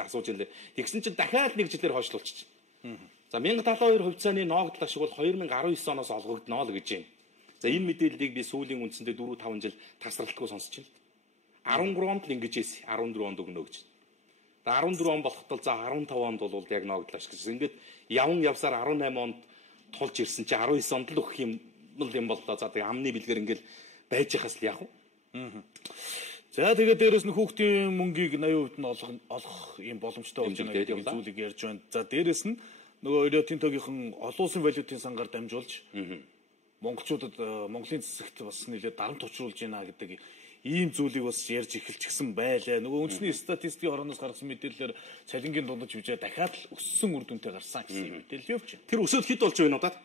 асууж илээ. Тэгсэн чинь дахиад нэг жилээр хойшлуулчих. За 1072 хувьцааны ноогдол ашиг бол 2019 оноос олгогдно л гэж байна. За энэ мэдээллийг би сүүлийн үндсэндээ 4-5 жил тасралтгүй сонсч байна. 13 онд л ингэж ийс 14 онд өгнө гэж. 14 он болоход бол за 15 онд бол яг ноогдол ашиг гэсэн. Ингээд явсаар 18 онд тулж ирсэн чи 19 онд л өгөх юм боллоо. За тэгээ амны бэлгээр ингээд байж яхаас л яах вэ? За тэгээд дээрэс нь хүүхдийн мөнгийг 80% нь олох юм боломжтой болж байгаа гэдэг зүйлийг ярьж байна. За дээрэс нь нөгөө Рио Тинтогийнхан олон улсын валютын сангаар дамжуулж монголчуудад Монголын засагт бас нэлээд дарамт учруулж байна гэдэг ийм зүйлийг бас ярьж эхэлчихсэн байлаа. Нөгөө үндэсний статистикийн хорооноос гаргасан мэдээлэлээр цалингийн дундаж хэмжээ дахиад л өссөн үр дүнтэй гарсан гэсэн мэдээлэл явж байна. Тэр өсөлт хэд болж байна удаад?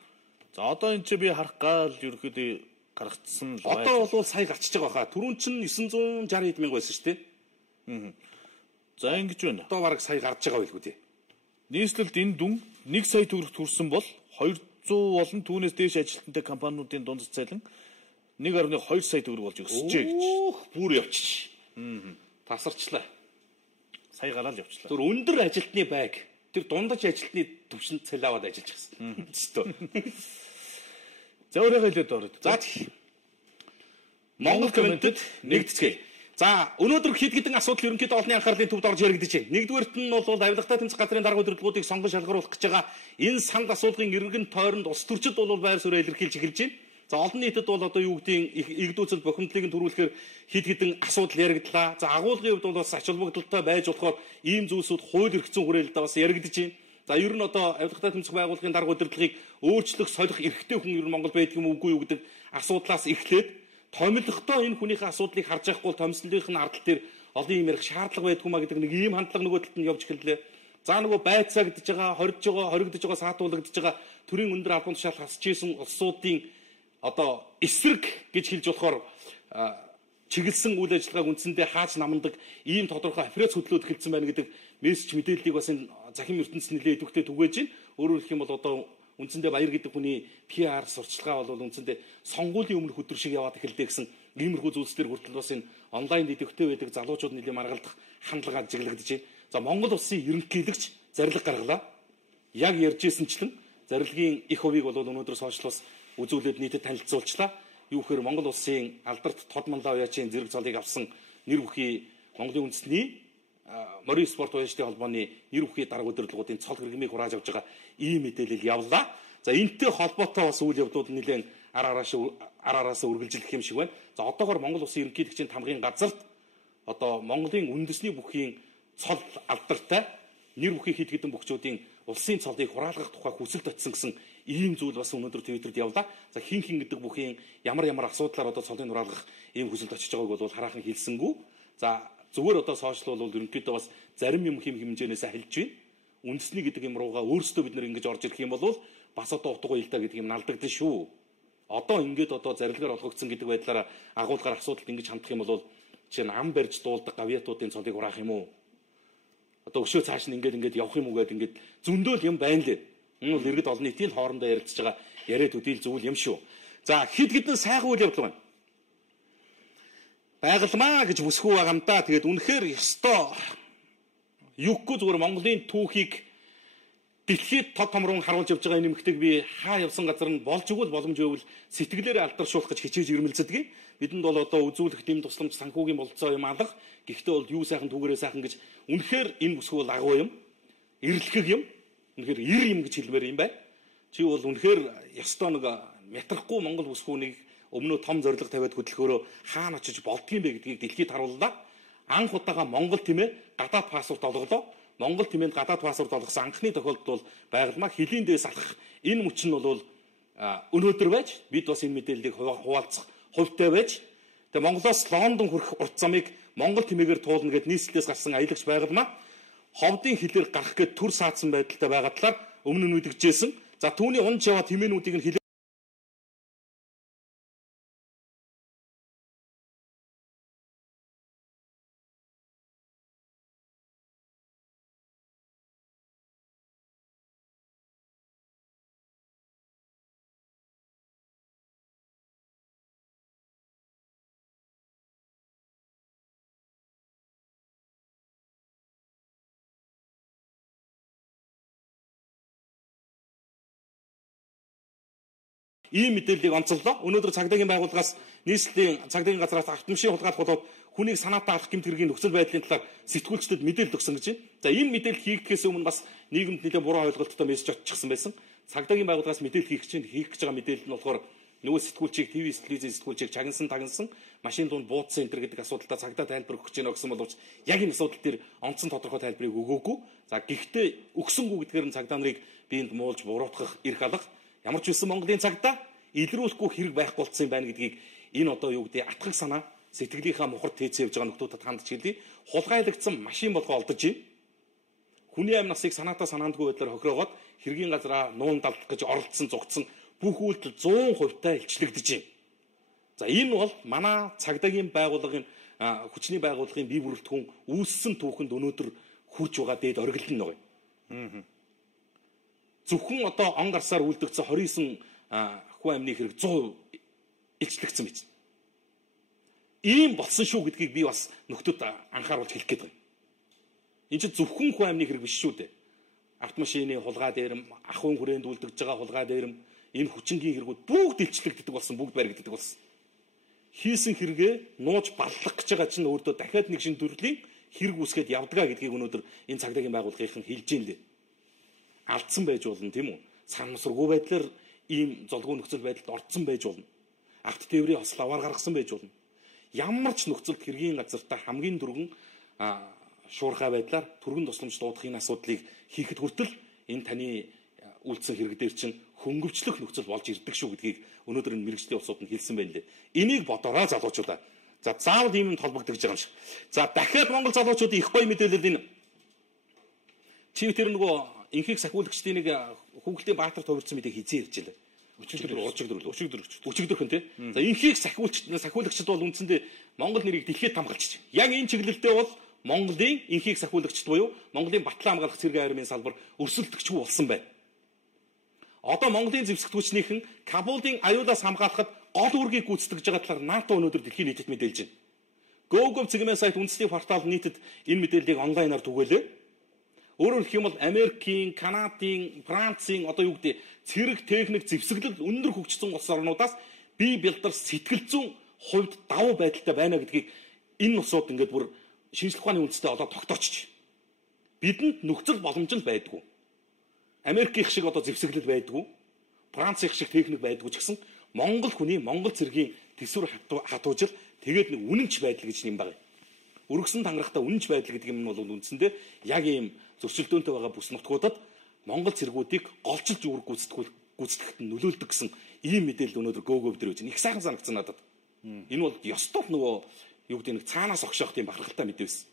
За одоо энэ чи би харах гал ерөөхдөө гаргацсан л байна. Одоо бол сая гарчиж байгаа хаа. Түрүүн чинь 960 мянга байсан шүү дээ. За ингэж байна. Одоо бараг сая гарч байгаа байлгүй дээ. Нийслэлд энэ дүн 1 сая төгрөгт хүрсэн бол 200 болон түүнээс дээш ажилтнтай компаниудын дундас цалин 1.2 сая төгрөг болж өсөжээ гэж. Бүр явчих. Тасарчлаа. Сая гараал явчлаа. Зүр өндөр ажилтны байг. Тэр дундаж ажилтны төвшөнд цалин аваад ажиллаж гисэн. За өөрөөр хэлээд ороод. За Монгол комментэд нэгдэцгээе. За өнөөдөр хэд хэдэн асуудал ерөнхийдөө олонний анхаарлын төвд орж яригдэж байна. Нэгдүгээрт нь бол авилгатай тэмцэх газрын дарга удирдлагуудыг сонгон шалгаруулах гэж байгаа энэ санд асуулгын эргэн тойронд улс төрчид бол байр суурь илэрхийлж эхэлж байна. За олон нийтэд бол одоо юу гэдгийг игдүүцэл бохимдлыг нь төрүүлэхээр хэд хэдэн асуудал яригдлаа. За агуулгын хувьд бол бас ач холбогдолтой байж болохоор ийм зүйлсүүд хууль эрхцэн хүрээлэлдээ бас яригдэж байна. За ер нь одоо авилгатай тэмцэх байгууллагын дарга удирдлагыг өөрчлөх солих эрхтэй хүн ер нь Монгол байдаг юм үгүй юу гэдэг асуудлаас эхлээд томилохдоо энэ хүнийхээ асуудлыг харж явахгүй бол томслолынх нь ардал дээр олон юм ярих шаардлага байдгүй маа гэдэг нэг ийм хандлага нөгөө талд нь явж эхэллээ. За нөгөө байцаагдж байгаа, хоригдж байгаа, саатуулагдж байгаа төрийн өндөр албан тушаал хасж ийсэн улсуудын одоо эсрэг гэж хэлж болохоор чиглэсэн үйл ажиллагааг үндсэндээ хааж намдаг ийм тодорхой аффиац хөдлөөд эхэлсэн байна гэдэг мессеж мэдээллийг бас энэ захим ертөнцийн нэлээд идэвхтэй түгээж байна. Өөрөөр хэлэх юм бол одоо үндсэндээ баяр гэдэг хүний PR сурчлагаа бол үндсэндээ сонгуулийн өмнөх өдөр шиг яваад эхэлдэг гэсэн иймэрхүү зүйлсээр хүртэл бас энэ онлайн идэвхтэй байдаг залуучууд нэлийн маргалдах хандлага ажиглагдаж байна. За Монгол улсын ерөнхийлөгч зарлиг гаргалаа. Яг ярьжсэнчлэн зарилгын их хувийг бол өнөөдөр сошиалс үзүүлээд нийтэд танилцуулчлаа. Юу гэхээр Монгол улсын алдарт тод манлаа уяачийн зэрэг цолыг авсан нэр бүхий Монголын үндэсний морин спорт уяачдын холбооны нэр бүхий дарга удирдлагуудын цол хэрэгмийг хурааж авч байгаа ийм мэдээлэл явлаа. За энэтэй холбоотой бас үйл явдлууд нэлээд араасаа үргэлжлэх юм шиг байна. За одоогоор Монгол улсын ерөнхийлөгчийн тамгын газарт одоо Монголын үндэсний бүхий цол алдартай нэр бүхий хэд хэдэн бүхчүүдийн улсын цолыг хураалгах тухай хүсэлт очсон гэсэн ийм зүйл бас өнөөдөр Твиттерд явлаа. За хин гэдэг бүхий ямар асуудлаар одоо цолыг хураалгах ийм хүсэлт очиж байгааг бол хараахан хэлсэнгүү. За зүгээр одоо сошиал бол ерөнхийдөө бас зарим юм хэмжээнээс хэлж байна. Үндэсний гэдэг юм руугаа өөрсдөө бид нэр ингэж орж ирэх юм бол бас одоо утга уялдаа гэдэг юм налдагдсан шүү. Одоо ингээд одоо зарилгаар олгогдсон гэдэг байдлаараа агуулгаар асуудалд ингэж хандах юм бол чинь ам барьж дуулдаг гавьяатуудын цолыг хураах юм уу? Одоо өшөө цааш нь ингээд явах юм уу гэдэг ингээд зөндөөл юм байна лээ. Энэ бол иргэд олон нийтийн хоорондоо ярилцж байгаа яриад үдийл зүйл юм шүү. За хэд хэдэн сайхан үйл явдал байна. Байгалмаа гэж бүсгүй байгаа юм да. Тэгээд үнэхээр ёстой юугүй зүгээр Монголын түүхийг дэлхийд тод томрон харуулж явж байгаа энэ эмэгтэйг би хаа явсан газар нь болж өгвөл боломж өгвөл сэтгэлээрээ алдаршуулах гэж хичээж ирмэлцдэг. Бидэнд бол одоо үзүүлэх дэм тусламж санхүүгийн болцоо юм алга. Гэхдээ бол юу сайхан түүгээрээ сайхан гэж үнэхээр энэ бүсгүй бол агуу юм. Эрлэхэг юм. Үнэхээр ир юм гэж хэлмээр юм байна. Чи бол үнэхээр ёстой нэг мятрахгүй Монгол бүсгүйнийг өмнөө том зориг тавиад хөдөлгөөрөө хаана очиж болдгийм бэ гэдгийг дэлхийд харууллаа. Анх удаага Монгол тиймээ гадаад паспорт олголоо. Монгол тиймээ гадаад паспорт олгосон анхны тохиолдол бол байгалмаа хөлийн дээс алах энэ мөч нь бол өнөөдөр байж бид бас энэ мэдээллийг хуваалцах хувьтай байж тэгээ Монголоос Лондон хүрэх урт замыг Монгол тиймээгээр туулна гэд нийслэлээс гарсан аялагч байгалмаа ховдын хилээр гарах гэд төр саадсан байдалтай байгаа талаар өмнө нь үдэгжсэн. За түүний унж яваа тиймээнүүдийг нь Ийм мэдээллийг онцоллоо. Өнөөдөр цагдаагийн байгууллагаас нийслэлийн цагдаагийн газраас автомашин хулгайлах болоод хүнийг санаатаа авах гэмт хэргийн нөхцөл байдлын талаар сэтгүүлчдэд мэдээлэл өгсөн гэж байна. За энэ мэдээлэл хийгдэхээс өмнө бас нийгэмд нэлээд буруу ойлголттой мессеж очихсан байсан. Цагдаагийн байгууллагаас мэдээлэл хийх гэж байгаа мэдээлэл нь болохоор нөгөө сэтгүүлчийг телевизийн сэтгүүлчийг тагнасан машин дунд буудсан энэ гэдэг асуудалтай цагдаа тайлбар өгч гэнэ гэсэн боловч яг энэ асуудал дээр онцон тодорхой тайлбарыг өгөөгүй. За гэхдээ өгсөнгүү гэдгээр нь цагдаа нарыг биенд муулж буруутгах эрх алга ямар ч үсэн Монголын цагдаа илрүүлэхгүй хэрэг байхгүй болсон юм байна гэдгийг энэ одоо юу гэдэг атгах санаа сэтгэлийнхаа мухарт тээцээ явж байгаа нөхдүүдэд хандж хэлье. Хулгайлагдсан машин болгоо олдож байна. Хүний амь насыг санаандгүй байдлаар хохироогоод хэргийн газараа нуун далдах гэж оролдсон зугтсан бүх үйлдэл 100% илчлэгдэж байна. За энэ бол манай цагдаагийн байгууллагын хүчний байгууллагын бие бүрэлдэхүүн үүссэн түүхэнд өнөөдөр хурж байгаа дээд оргил нь байгаа. Зөвхөн одоо он гарсаар үлдэгдсэн 29 хүн амны хэрэг 100% илчлэгдсэн байж. Ийм болсон шүү гэдгийг би бас нөхдөд анхааруулж хэлэх гээд байна. Энэ чинь зөвхөн хүн амны хэрэг биш шүү дээ. Автомашины хулгай дээрэм, ахуйн хүрээнд үлдэгдэж байгаа хулгай дээрэм, энэ хүчингийн хэрэгүүд бүгд илчлэгддэг болсон, бүгд баригддаг болсон. Хийсэн хэрэгээ нууж баллах гэж байгаа чинь өөртөө дахиад нэг шин төрлийн хэрэг үүсгээд явдгаа гэдгийг өнөөдөр энэ цагдаагийн байгууллагын хэлж ийн лээ. Алдсан байж болно тийм үү? Санамсаргүй байдлаар ийм золгүй нөхцөл байдалд орцсон байж болно. Авт тээврийн хословаар гаргасан байж болно. Ямар ч нөхцөлд хэргийн газартаа хамгийн дөрвөн шуурхай байдлаар түргэн тусламж дуудах энэ асуудлыг хийхэд хүртэл энэ таны үйлдсэн хэрэг дээр чинь хөнгөвчлөх нөхцөл болж ирдэг шүү гэдгийг өнөөдөр энэ мэргэжлийн улсууд нь хэлсэн байна лээ. Энийг бодороо залуучуудаа. За заавал ийм юм толбогдож байгаа юм шиг. За дахиад Монгол залуучуудын их гоё мэдээлэл энэ. Чи тэр нөгөө инхийг сахиулагчдын нэг хүүхэлдэйн баатар товирсан мэдээг хизээ ярьж байлаа. Өчигдөрхөн тий. За инхийг сахиулагчд бол үндсэндээ Монгол нэрийг дэлхийд хамгаалчих. Яг энэ чиглэлдээ бол Монголын инхийг сахиулагчд буюу Монголын батлан хамгаалах цэргийн армийн салбар өрсөлдөгчгүй болсон байна. Одоо Монголын зэвсэгтгүүчнийхэн Кабулын аюулаас хамгаалахад гол үүргийг гүйцэтгэж байгаа талаар НАТО өнөөдөр дэлхийн нийтэд мэдээлж байна. Gov цэгийн сайт үндэсний портал нийтэд энэ мэдээллийг онлайнаар түгээлээ. Өөрөөр хэлэх юм бол Америкийн, Канадын, Францын одоо юу гэдэг цэрэг техник зэвсэглэл өндөр хөгжсөн улс орнуудаас бие бэлдэр сэтгэл зүйн хувьд давуу байдалтай байна гэдгийг энэ улсууд ингээд бүр шинжлэх ухааны үндэстэй одоо тогтоочж. Бидэнд нөхцөл боломж нь байдгүй. Америкийн шиг одоо зэвсэглэл байдгүй. Францын шиг техник байдгүй ч гэсэн Монгол хүний Монгол цэргийн төсвөр хатуужил тэгээд нэг үнэнч байдал гэж юм байна. Өргөсөн тангарахтаа үнэнч байдал гэдэг юм бол үндсэндээ яг ийм зөрчилдөөнтэй байгаа бүс нутгуудад Монгол цэргүүдийг голчилж үүрэг гүйцэтгэхэд нь нөлөөлдөг гэсэн ийм мэдээлэл өнөөдөр Gov дээр байна. Их сайхан санагдсан надад. Энэ бол ёстой нөгөө юу гэдэг нэг цаанаас огшоох тийм бахархалтай мэдээ байсан.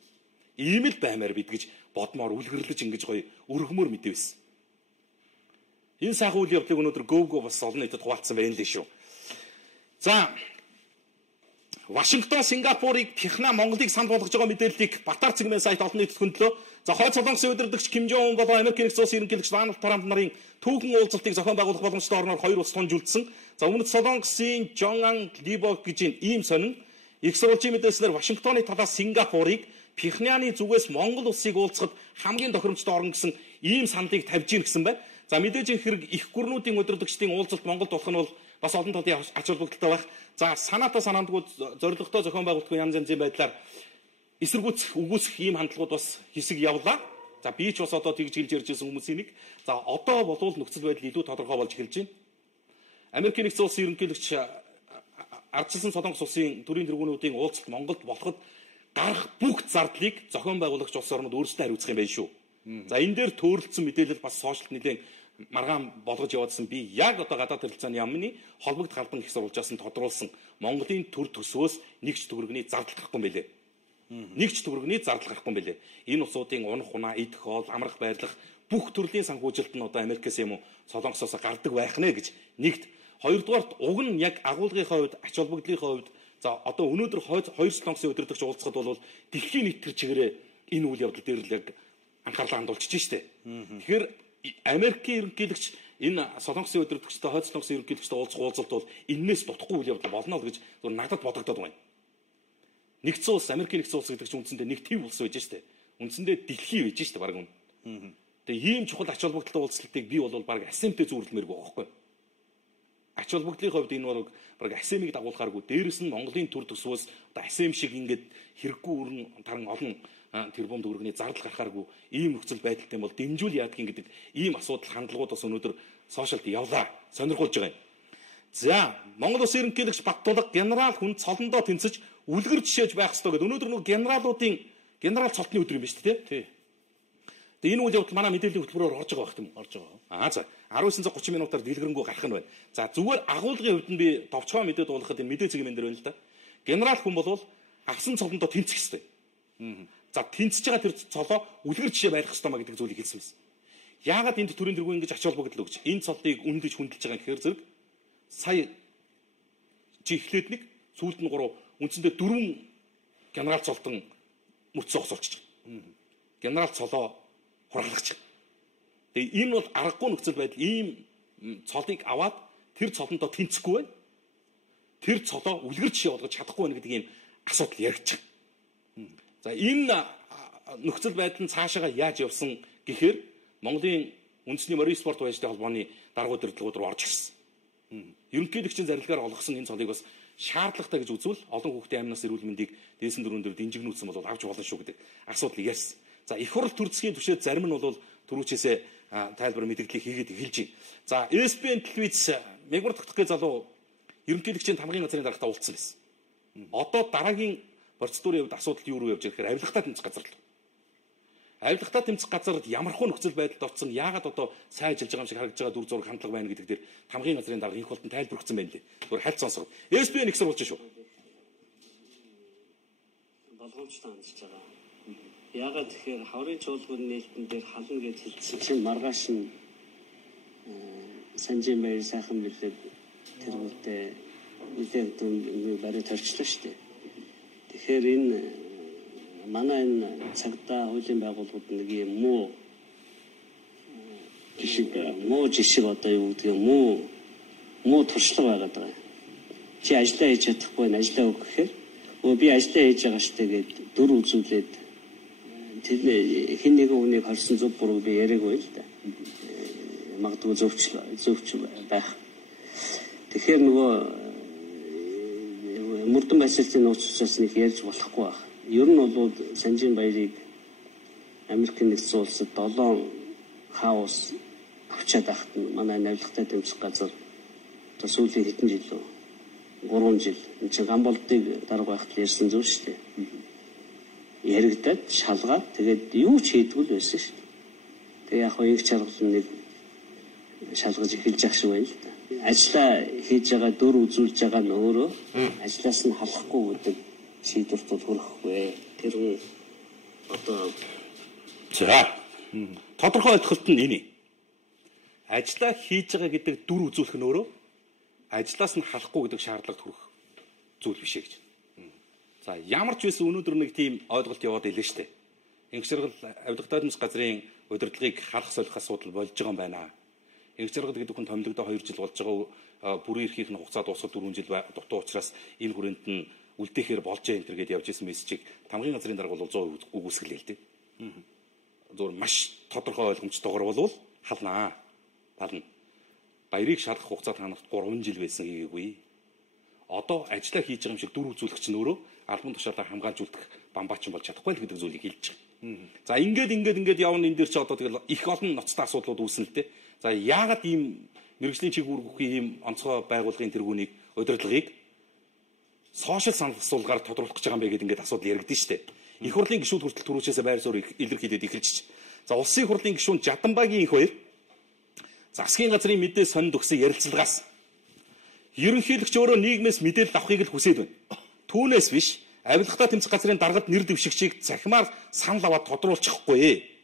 Ийм л баймаар бид гэж бодмоор үлгэрлэж ингэж гоё өргөмөр мэдээ байсан. Энэ сайхан үйл явдлыг өнөөдөр Gov бас олон нийтэд хуваалцсан байна лээ шүү. За Вашингтон, Сингапурыг, Пхеньян, Монголыг санд болгож байгаа мэдээллийг Батар цэгийн сайт олон нийтэд хөндлөө. За хойд солонгосын удирдагч Ким Жон Ун болон Америкийн нэгдсэн улсын ерөнхийлөгч Дональд Трамп нарын түүхэн уулзалтыг зохион байгуулах боломжтой орноор хоёр улс тунжуулсан. За өмнөд солонгосын Жон Либок гэж ийм сонин их сурвалжийн мэдээлснээр Вашингтоны талаас Сингапурыг Пхеньяны зүгээс Монгол улсыг уулзахад хамгийн тохиромжтой орн гэсэн ийм саналыг тавьж ийн гэсэн байна. За мэдээж хэрэг их гүрнүүдийн удирдагчдын уулзалт Монголд болох нь бол бас олон талын ач холбогдолтой байх. За санаатаа санаандгүй зорилготой зохион байгуулалтын янз янзын байдлаар эсэргүүцэх үгүйсэх ийм хандлагууд бас хэсэг явлаа. За би ч бас одоо тэгж хэлж ярьж байсан хүмүүсийн нэг. За одоо болвол нөхцөл байдал илүү тодорхой болж эхэлж байна. Америкийн нэгдсэн улсын ерөнхийлөгч ардчилсан солонгос улсын төрийн тэргүүнүүдийн уулзалт Монголд болоход гарах бүх зардлыг зохион байгуулагч улс орнууд өөрсдөө хариуцах юм байна шүү. За энэ дээр төөрөлдсөн мэдээлэл бас сошиалд нэлээд маргаан болгож яваадсан би яг одоо гадаад харилцааны яамны холбогд галбан их сурвалжаас нь тодруулсан Монголын төр төсвөөс нэгч төгрөгний зардал гарахгүй юм билээ. Нэгч төгрөгний зардал гарахгүй юм билээ. Энэ улсуудын унах унаа, идэх хоол, амрах байрлах бүх төрлийн санхүүжилт нь одоо Америкээс юм уу Солонгосоос гардаг байх нэ гэж нэгт. Хоёрдугаарт уг нь яг агуулгынхаа хувьд, ач холбогдлынхаа хувьд за одоо өнөөдөр хоёр солонгосын удирдагч уулзахад бол дэлхийн нийт төр чигээрээ энэ үйл явдал дээр л яг анхаарлаа хандуулчих штэ. Тэгэхээр Америкийн ерөнхийлөгч энэ солонгосын удирдагчтай хойд солонгосын ерөнхийлөгчтэй уулзалт бол энээс дутхгүй үйл явдал болно л гэж надад бодогдоод байна. Нэгдсэн улс Америкийн нэгдсэн улс гэдэг чинь үндсэндээ нэг төв улс байж штэ. Үндсэндээ дэлхий байж штэ баг үн. Тэгээ ийм чухал ач холбогдолтой уулзалтыг би бол баг асемтэй зүүрлэмээргүй байхгүй. ач холбогдлын хувьд энэ баг асемиг дагуулахааргүй дээрэс нь Монголын төр төсвөөс одоо асем шиг ингээд хэрэггүй өрн таран олон тэрбум төгрөгийн зардал гарахааргүй ийм нөхцөл байдалтай бол дэмжүүл яадгийн гэдэг ийм асуудал хандлагууд бас өнөөдөр сошиалд явлаа сонирхолж байгаа юм. За Монгол Улсын ерөнхийлөгч Баттулга генерал хүн цолондоо тэнцэж үлгэр жишээж байх ёстой гэдэг. Өнөөдөр нөгөө генерал цолтны өдөр юм ба шүү дээ. Тий. Тэгээ энэ үйл явдал манай мэдээллийн хөтөлбөрөөр орж байгаа байх юм. Орж байгаа. За 19:30 минутаар дэлгэрэнгүй гарах нь байна. За зүгээр агуулгын хувьд нь би товчгоо мэдээд дуулахад энэ мэдээ цэгийн дээр байна л да. Генерал хүн бол авсан цолондоо тэнцэх ёстой. За тэнцэж байгаа тэр цолоо үлгэр жишээ байх ёстой маа гэдэг зүйлийг хэлсэн байсан. Яагаад энд төрийн тэргүүн ингэж ач холбогдол өгч энэ цолдыг үнэлж хүндэлж байгаа гэхээр зэрэг сая чи эхлээд нэг сүүлд нь 3 үндсэндээ 4 генерал цолтон мөцсөн осолч байгаа. Генерал цолоо хуралгаж байгаа. Тэгээ энэ бол аргагүй нөхцөл байдал ийм цолыг аваад тэр цолондоо тэнцэхгүй байна. Тэр цолоо үлгэр жишээ болгож чадахгүй байна гэдэг ийм асуудал яригдчих. За энэ нөхцөл байдал нь цаашаага яаж явсан гэхээр Монголын үндэсний морин спорт баяжтай холбооны даргуу дэвтэлгүүд рүү орж ирсэн. Ерөнхийлөгчийн зарилгаар олгосон энэ цолыг бас шаардлагатай гэж үзвэл олон хүүхдийн амнаас эрүүл мэндийг дээсэн дөрөв дээр динжигнүүлсэн бол авч болно шүү гэдэг асуудал ярьсан. За их хурл төр засгийн түвшээд зарим нь бол түрүүчээсээ тайлбар мэдээллийг хийгээд эхэлж байна. За ESPN телевиз мегмар тогтхой залуу ерөнхийлөгчийн тамгын газрын дарагтаа уулзсан байсан. Одоо дараагийн процедурын хувьд асуудал юу руу явж байгаа гэхээр авилгатаа тэмцэх газар л. Авилгатаа тэмцэх газарт ямархуу нөхцөл байдалд орсон яагаад одоо сайн ажиллаж байгаа юм шиг харагдж байгаа дүр зураг хандлага байна гэдэг дээр тамгын газрын дарга их болтон тайлбар өгсөн байна лээ. Зүгээр хальт сонсгоо. ESPN их сурвалж шүү. Болгоомжтой хандж байгаа. Яагаад тэгэхээр хаврын чуулгын нээлтэн дээр хална гэж хэлсэн чинь маргааш нь Санжин баяр сайхан билээ тэргүүтээ үлээд барай төрчлөө шүү дээ. Тэгэхээр энэ манай энэ цагдаа хуулийн байгууллагууд нэг юм муу жишг одоо юу гэдэг юм муу туршлага байгаад байгаа. Чи ажиллаа хийж чадахгүй нь ажиллаа өг гэхээр би ажиллаа хийж байгаа штэ гэд дүр үзүүлээд тэр хин нэгэн хүнийг хорсон зөв буруу би яриаггүй л да. Магадгүй зөвч байх. Тэгэхээр нөгөө мөрдөн байцаалтын нууцчаас нэг ярьж болохгүй байх. Ер нь бол Санжин баярыг Америкийн нэгдсэн улсад 7 хаус авчаад байхад нь манай навилгатай тэмцэх газар одоо сүүлийн хэдэн жил 3 жил энэ чинь гамболдыг дарга байхад ярьсан зүйл шүү дээ. Яригдаад шалгаад тэгээд юу ч хийдгүүл байсан шүү дээ. Тэгээ яг их чаргал нэг шалгаж эхэлж ах шиг байна л да. Ажлаа хийж байгаа дүр үзүүлж байгаа нь өөрөө ажлаас нь халахгүй гэдэг шийдвэрт хүрэхгүй. Тэр одоо за тодорхой ойлголт нь энэ. Ажлаа хийж байгаа гэдэг дүр үзүүлэх нь өөрөө ажлаас нь халахгүй гэдэг шаардлагад хүрэх зүйл биш ээ гэж. За ямар ч байсан өнөөдөр нэг тийм ойлголт яваад илээ штэ. Инх зэрэг авилгатаа тэмцэх газрын удирдлагыг халах солих асуудал болж байгаа юм байна. Инх зэрэг гэдэг хүн томилогдоо 2 жил болж байгаа бүрийн эрхийнх нь хугацаа дуусах 4 жил дутуу учраас энэ хүрээнд нь үлдээхээр болж энэ төр гэдээ явж исэн мессежийг тамгын газрын дарга бол 100% үгүйсгэлээ л дээ. Зөвхөн маш тодорхой ойлгомжтойгоор бол халнаа. Тална. Баярыг шалгах хугацаа танахт 3 жил байсан гэгээгүй. Одоо ажиллаа хийж байгаа юм шиг дүр үзүүлэх чинь өөрөө албан тушаалаа хамгаалж үлдэх бамбаачин болж чадахгүй л гэдэг зүйлийг хэлж байгаа. За ингээд явна энэ дээр чи одоо тэгэл их олон ноцтой асуудлууд үүснэ л дээ. За яагаад ийм мэрэгжлийн чиг үүргэхгүй ийм онцгой байгууллагын тэргүүнийг удирдлагыг сошиал санал асуулгаар тодруулах гэж байгаа юм бэ гэдэг ингээд асуудал яригдэн штэ. Их хурлын гишүүд хүртэл түрүүчээсээ байр суурь илэрхийлээд эхэлж. За улсын хурлын гишүүн Жаданбагийн их хоёр засгийн газрын мэдээ сонинд өгсөн ярилцлагаас ерөнхийлөгч өөрөө нийгмээс мэдээлэл авахыг л хүсээд байна. Түүнээс биш, авилгатаа тэмцэх газрын даргад нэр дэвшигчийг захимаар санал аваад тодруулчихгүй.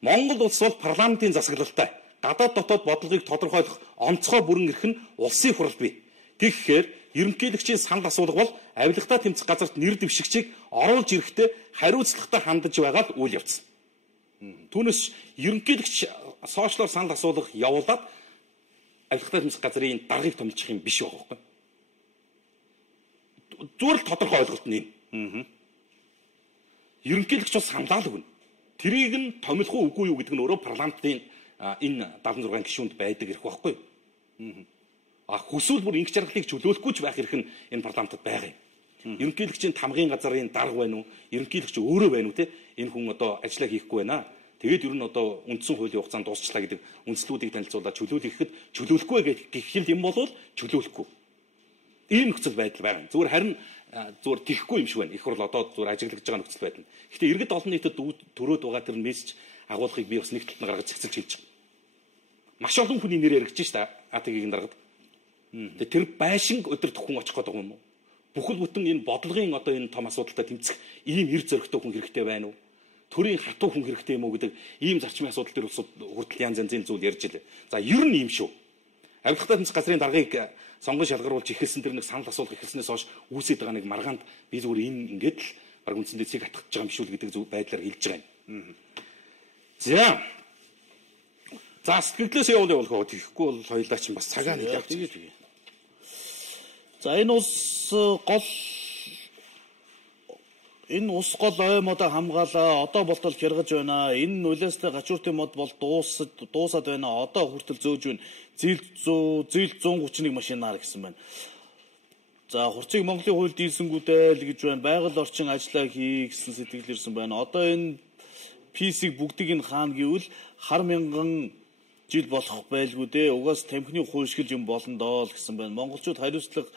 Монгол улс бол парламентын засаглалтай. Гадаад дотоод бодлогыг тодорхойлох онцгой бүрэн эрх нь улсын хурал бий. Тэгэхээр ерөнхийлөгчийн санал асуулга бол авилгатаа тэмцэх газарт нэр дэвшигчийг оруулж ирэхдээ хариуцлагатай хандаж байгаа л үйл явц. Түүнээс ерөнхийлөгч сошиалор санал асуулга явуулаад авилгатаа тэмцэх газрын даргыг томилчих юм биш байгаа байхгүй. Зүгээр л тодорхой ойлголт нь энэ. Ерөнхийлөгч бол саналаа л өгнө. Тэрийг нь томилох уу үгүй юу гэдэг нь өөрөө парламентын энэ 76 гишүүнд байдаг эрх байхгүй. Хүсвэл бүр инх жаргалыг чөлөөлөхгүй ч байх хэрэг нь энэ парламентод байгаа юм. Ерөнхийлөгчийн тамгын газрын дарга байна уу? Ерөнхийлөгч өөрөө байна уу те? Энэ хүн одоо ажиллаа хийхгүй байна. Тэгээд ер нь одоо үндсэн хуулийн хугацаанд дуусчлаа гэдэг үндслүүдийг танилцуулаад чөлөөлөхэд чөлөөлөхгүй гэх юм бол чөлөөлөхгүй. Ийм нөхцөл байдал байгаа. Зүгээр харин зүгээр тэхгүй юм шиг байна. Их хурл одоо зүгээр ажиглагдж байгаа нөхцөл байдал. Гэхдээ иргэд олон нийтэд төрөөд байгаа тэр мессеж агуулгыг би бас нэг талд нь гаргаж цэцэлж хэлж байгаа. Маш олон хүний нэр яригдж шээ АТГ-ийн даргад. Тэр байшинг өдөр төхөн очих гэдэг юм уу? Бүхэл бүтэн энэ бодлогын одоо энэ том асуудалтай тэмцэх ийм эр зөрөгтэй хүн хэрэгтэй байна уу? Төрийн хатуу хүн хэрэгтэй юм уу гэдэг ийм зарчмын асуудал дээр улсууд хүртэл янз янзын зүйл ярьж илээ. За ер нь ийм шүү. Авилгатай тэмцэх газрын даргаыг сонгон шалгаруулж ихэлсэн тэр нэг санал асуулга ихэлснээс хойш үүсэж байгаа нэг маргаанд би зүгээр энэ ингээд л баг үндсэндээ цэг атгах байгаа юм шүү л гэдэг зөв байдлаар хэлж байгаа юм. За сэтгэлдээс явуулах уу тэгэхгүй бол хоёулаа чинь бас цагаан нэг явж байгаа. За энэ ус гол оймодоо хамгаалаа. Одоо болтол хяргаж байна. Энэ нулиастай гачууртын мод бол дуусаад байна. Одоо хүртэл зөөж байна. Зээл 131 машинаар гэсэн байна. За хурцыг Монголын хууль дийлсэнгүүдээ л гэж байна. Байгаль орчин ажиллаа хий гэсэн сэтгэл ирсэн байна. Одоо энэ PC-г бүгдийг нь хаана гэвэл хар мянган жил болох байлгүй дээ. Угаас тамхины хуйшгил юм болно доо л гэсэн байна. Монголчууд хариуцлага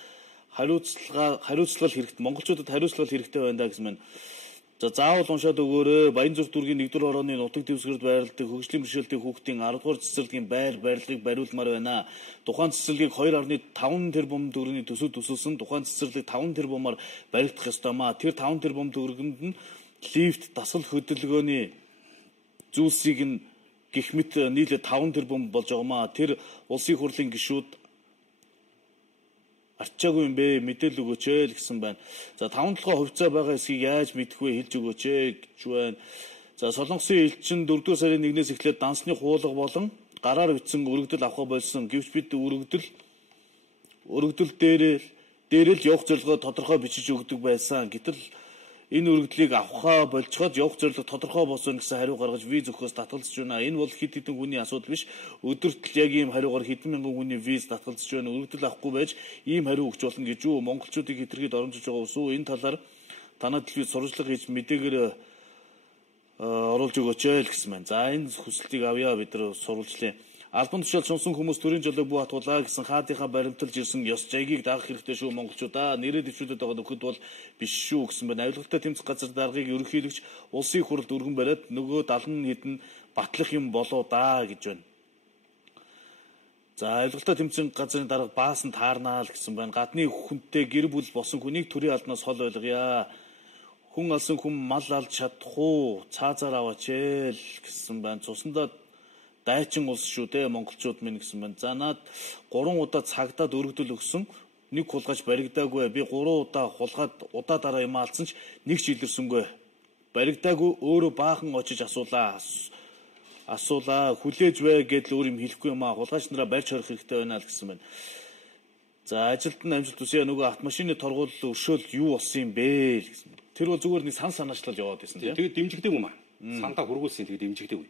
хэрэгтэй. Монголчуудад хариуцлага хэрэгтэй байна гэсэн байна. За заавал уншаад өгөөрэй. Баянзүрх дүүргийн 1-р орооны нутаг дэвсгэрд байрладаг хөгжлийн бэрхшээлтэй хүүхдийн 10-р цэцэрлэгийн барилгыг бариулмаар байна. Тухайн цэцэрлэгийг 2.5 тэрбум төгрөгийн төсөв төсөлсөн. Тухайн цэцэрлэг 5 тэрбумаар баригдах ёстой маа. Тэр 5 тэрбум төгрөгөнд нь лифт, дасгал хөдөлгөөний зүйлсийг нь гэх мэт нийлээ 5 тэрбум болж байгаа маа. Тэр улсын хурлын гишүүд арчаагүй юм бэ, мэдээлэл өгөөч л гэсэн байна. За 5-7 хувьцаа байгаа эсгийг яаж мэдэх вэ хэлж өгөөч гэж байна. За Солонгосын элчин 4-р сарын 1-ээс эхлээд дансны хуулга болон гараар бичсэн өргөдөл авах болсон. Гэвч бид өргөдөл дээрэл явах зорилгоо тодорхой бичиж өгдөг байсан. Гэтэл энэ өргөдлийг авахаа болцоход явах зорилго тодорхой болсон гэсэн хариу гаргаж виз өгөхөөс татгалзаж байна. Энэ бол хэд хэдэн хүний асуудал биш. Өдөрт л яг ийм хариугаар хэдэн мянган хүний виз татгалзаж байна. Өргөдөл авахгүй байж ийм хариу өгч болно гэж юу? Монголчуудыг хэтэрхийд оромжиж байгаа ус уу? Энэ талаар танад телевиз сурвалжлага хийж мэдээгээр оруулж өгөөч л гэсэн байна. За энэ хүсэлтийг авъя бид нар сурвалжлаа. Албан тушаал шунсан хүмүүс төрийн жолоог бүү хатгуулаа гэсэн хаадынхаа баримталж ирсэн ёс жайгийг даах хэрэгтэй шүү монголчуудаа. Нэрээ дэвшүүлээд байгаа нөхөд бол биш шүү гэсэн байна. Авилгатай тэмцэх газар даргаыг ерөнхийлөгч улсын хурлд өргөн бариад нөгөө 70 хэдэн батлах юм болоо да гэж байна. За авилгатай тэмцэх газрын дарга баасан таарнаа л гэсэн байна. Гадны хүнтэй гэр бүл болсон хүнийг төрийн албанаас хол ойлгоё. Хүн алсан хүн мал алж чадах уу? Цаазаар аваач л гэсэн байна. Цусандаа дайчин улс шүү дээ монголчууд минь гэсэн байна. За наад 3 удаа цагдаад өргөдөл өгсөн. Нэг хулгаж баригдаагүй. Би 3 удаа хулгаад удаа дараа юм алдсан ч нэг ч илэрсэнгүй. Баригдаагүй өөрөө баахан очиж асуулаа. Хүлээж бай гэдэл өөр юм хэлэхгүй юм аа. Хулгайч нараа барьж хорих хэрэгтэй байна л гэсэн байна. За ажилд нь амжилт хүсье. Нөгөө автомашины торгуул өршөөл юу болсон юм бэ гэсэн. Тэр бол зүгээр нэг санаачлал яваад байсан тийм. Тэгээд дэмжигдэг юм аа. Сандаа хургуулсан тэгээд дэмжигдэг юм.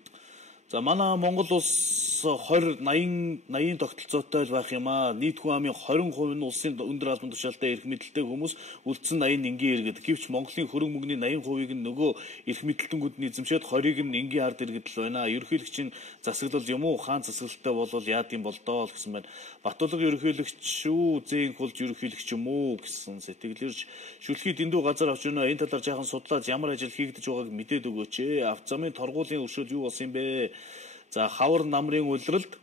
За манай Монгол улс 80 тогтолцоотой л байх юм аа. Нийт хүн амын 20% нь улсын өндөр албан тушаалтай эрх мэдэлтэй хүмүүс үлдсэн 80 энгийн иргэд. Гэвч Монголын хөрөнгө мөнгөний 80%-ийг нь нөгөө эрх мэдэлтэнгүүд нь эзэмшээд 20%-ийг нь энгийн ард иргэд л байна. Ерөнхийлөгчийн засаглал юм уу? Хаан засаглалтай болвол яад юм бол доо л гэсэн байна. Батулга ерөнхийлөгч шүү, зээн хулж ерөнхийлөгч юм уу гэсэн сэтгэлэрж шүлхий дэндүү газар авч байна. Энэ талаар жаахан судлаад ямар ажил хийгдэж байгааг мэдээд өгөөч. Авто замын торгуулийн өршөөл юу болсон юм бэ? За хавар намрын улиралд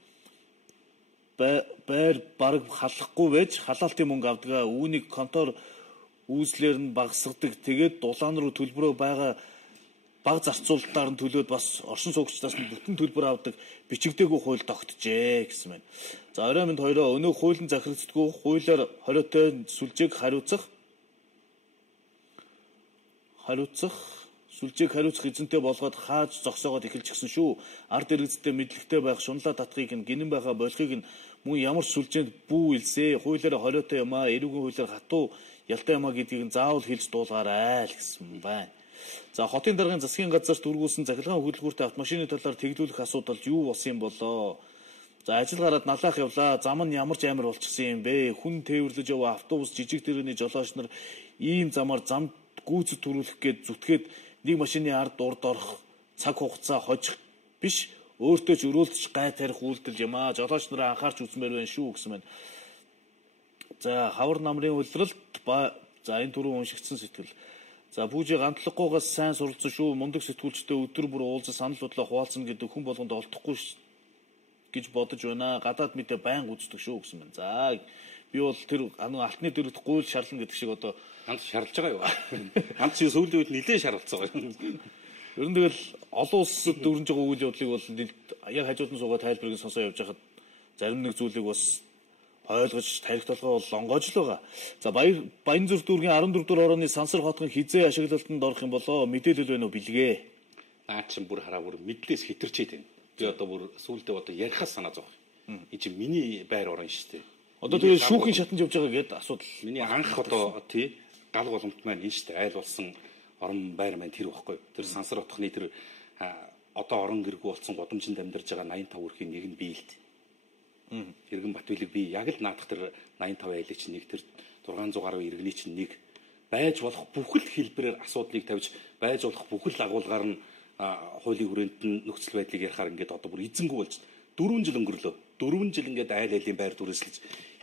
байр бараг халахгүй байж халаалтын мөнгө авдаг. Үүнийг контор үүслэр нь багасгадаг. Тэгээд дулаан руу төлбөрөө байгаа баг зарцуулалтаар нь төлөөд бас оршин суугчдаас нь бүтэн төлбөр авдаг. Бичигдээгүй хууль тогтжээ гэсэн байна. За орой минь хоёроо өнөө хуулийн захирагддаггүй хуулиар хориотой сүлжээг хариуцах эзэнтэй болгоод хааж зогсоогоод эхэлж гисэн шүү. Ард иргэдтэй мэдлэгтэй байх шунлаа татхыг нь гинэн байха болохыг нь мөн ямар ч сүлжээнд бүү илсээ. Хуулиар хориотой юм аа, эрүүгийн хуулиар хатуу ялтай юм аа гэдгийг нь заавал хэлж дуулгаарай л гэсэн байна. За хотын даргын засгийн газарт үргүүлсэн захиргааны хөдөлгүүртэй автомашины талаар тэглүүлэх асуудал юу болсон юм болоо? За ажил гараад налаах явлаа. Зам нь ямар ч амар болчихсон юм бэ? Хүн тээвэрлэж яваа автобус, жижиг тэрэгний жолооч нар ийм замаар зам гүйцэд төрүүлэх гээд зүтгээд нэг машины ард урд орох цаг хугацаа хожих биш. Өөртөө ч өрөөлтөж гай тарих үйлдэл юм аа. Жолооч нараа анхаарч үзмээр байна шүү гэсэн байна. За хавар намрын улиралд за энэ түрүү уншигдсан сэтгэл. За Пүүжи ганцлаггүйгаас сайн суралцсан шүү. Мундаг сэтгүүлчтэй өдөр бүр уулзаж санал бодлоо хуваалцсан гэдэг хүн болгонд олдохгүй гэж бодож байна. Гадаад мэдээ байнга үздэг шүү гэсэн байна. За би бол тэр алтны дэрэгт гуйл шарлна гэдэг шиг одоо ганц шарлж байгаа юу? Ганц чи сүүлийн үед нилээн шарлцсан байгаа. Ер нь тэгэл олон улсад дөрнж байгаа үйл явдлыг бол яг хажууд нь суугаад тайлбарыг сонсоо явж хахад зарим нэг зүйлийг бас ойлгож тарих толгой бол онгойж л байгаа. За Баянзүр дүүргийн 14 дугаар орооны Сансар хотын хизээ ашиглалтанд орох юм болоо мэдээлэл байна уу билгээ. Наа чин бүр хараа бүр мэдлээс хитэрчээд байна. Би одоо бүр сүулдэ одоо ярихаас санаа зовх. Энэ чи миний байр орон шүү дээ. Одоо тэгээ шүүхийн шатанд явж байгаа гэдэг асуудал. Миний анх одоо тий гал боломт маань энэ шүү дээ. Айл болсон орон байр маань тэр байхгүй. Тэр Сансар хотны тэр одоо орон гэргүй болсон гудамжинд амьдарж байгаа 85 өрхийн нэг нь би л дээ. Иргэн Батүйлэг би яг л наадах тэр 85 айлыг чинь нэг тэр 600 гаруй иргэний чинь нэг байж болох бүхэл хэлбэрээр асуудлыг тавьж байж болох бүхэл агуулгаар нь хуулийн хүрээнд нь нөхцөл байдлыг ярихаар ингээд одоо бүр эзэнгүү болж 4 жил өнгөрлөө. 4 жил ингээд айл айлын байр дүрээсэлж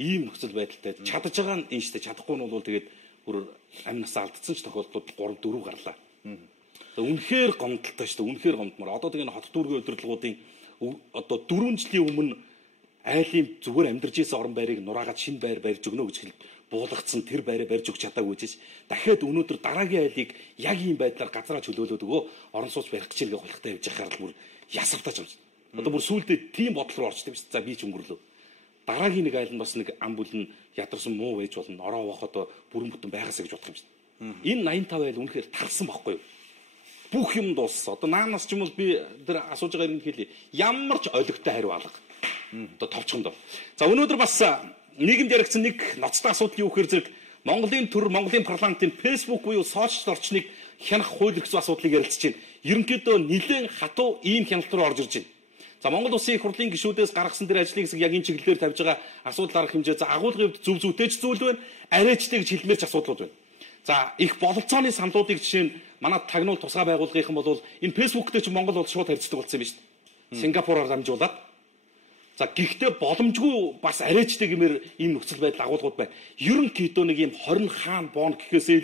ийм нөхцөл байдалтай чадж байгаа нь энэ штэ чадахгүй нь бол тэгээд бүр амь насаа алдсан ч тохиолдлууд 3 4 гарлаа. Үнэхээр гомдолтой штэ үнэхээр гомдмор. Одоо тэгээд хот дүүргийн удирдлагуудын одоо 4 жилийн өмнө айлын зүгээр амьдарч ийсэн орон байрыг нураагаад шинэ байр барьж өгнө гэж буулгацсан тэр байраа барьж өгч чадаагүй жиж дахиад өнөөдөр дараагийн айлыг яг ийм байдлаар газараа чөлөөлөөд өгөө орон сууц барих гэж иргээ хулхтай явж байхаар л бүр ясавтаж юм. Одоо бүр сүүлдээ тийм бодол руу орчтой биш. За би ч өнгөрлөө. Дараагийн нэг айл нь бас нэг ам бүл нь ядарсан муу байж болно. Ороо авах одоо бүрэн бүтэн байгаасаа гэж бодох юм шүү дээ. Энэ 85 айл үнэхээр тарсан байхгүй юу? Бүх юм дууссан. Одоо наанаас ч юм бол би тэр асууж байгаа юм хэлье. Ямар ч олигтой хариу алга. Одоо товчхонд. За өнөөдөр бас нийгэмд яригдсан нэг ноцтой асуудал юу гэхээр зэрэг Монголын төр Монголын парламентын Facebook буюу сошиал орчныг хянах хууль эрх зүйн асуудлыг ярилцж байна. Ерөнхийдөө нэлээд хатуу ийм хяналт руу орж ирж байна. За Монгол Улсын их хурлын гишүүдээс гаргасан тэр ажлын хэсэг яг энэ чиглэлээр тавьж байгаа асуудал арга хэмжээ. За агуулгын хувьд зөв зүйтэй ч зүйл байна. Арайчтай гэж хэлмээр ч асуудлууд байна. За их бололцооны саналуудыг жишээ нь манай тагнуул тусгай байгууллагынхан бол энэ Facebook дээр ч Монгол бол шууд харьцдаг болсон юм шүү дээ. Сингапураар дамжуулаад. За гэхдээ боломжгүй бас арайчтай гэмээр ийм нөхцөл байдал агуулгууд байна. Ерөнхийдөө нэг ийм 20 хаан боон гэхээсээ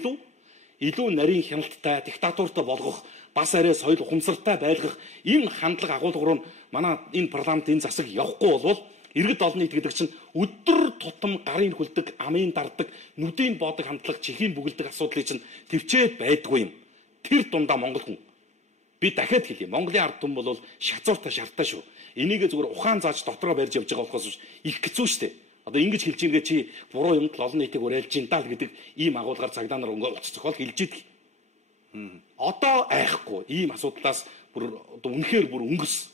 илүү нарийн хяналттай, диктатуртай болгох, бас арай соёл ухамсартай байлгах энэ хандлага агуулга руу манай энэ парламент энэ засаг явахгүй болвол иргэд олон нийт гэдэг чинь өдөр тутам гарын хүлдэг, амын дарддаг, нүдийн боодог хандлага, чихийн бүгэлдэг асуудлыг чинь төвчээд байдгүй юм. Тэр дундаа монгол хүн би дахиад хэлье. Монголын ард түмэн бол шацууртай шартаа шүү. Энийг зүгээр ухаан зааж дотроо барьж явж байгаа болохоос их хэцүү шүү дээ. Одоо ингэж хэлж ийгээ чи буруу юмд олон нийтийг уриалж ин даа гэдэг ийм агуулгаар цагдаа нар өнгө уц зохиол хэлж идэг. Одоо айхгүй ийм асуудлаас бүр одоо үнэхээр бүр өнгөс.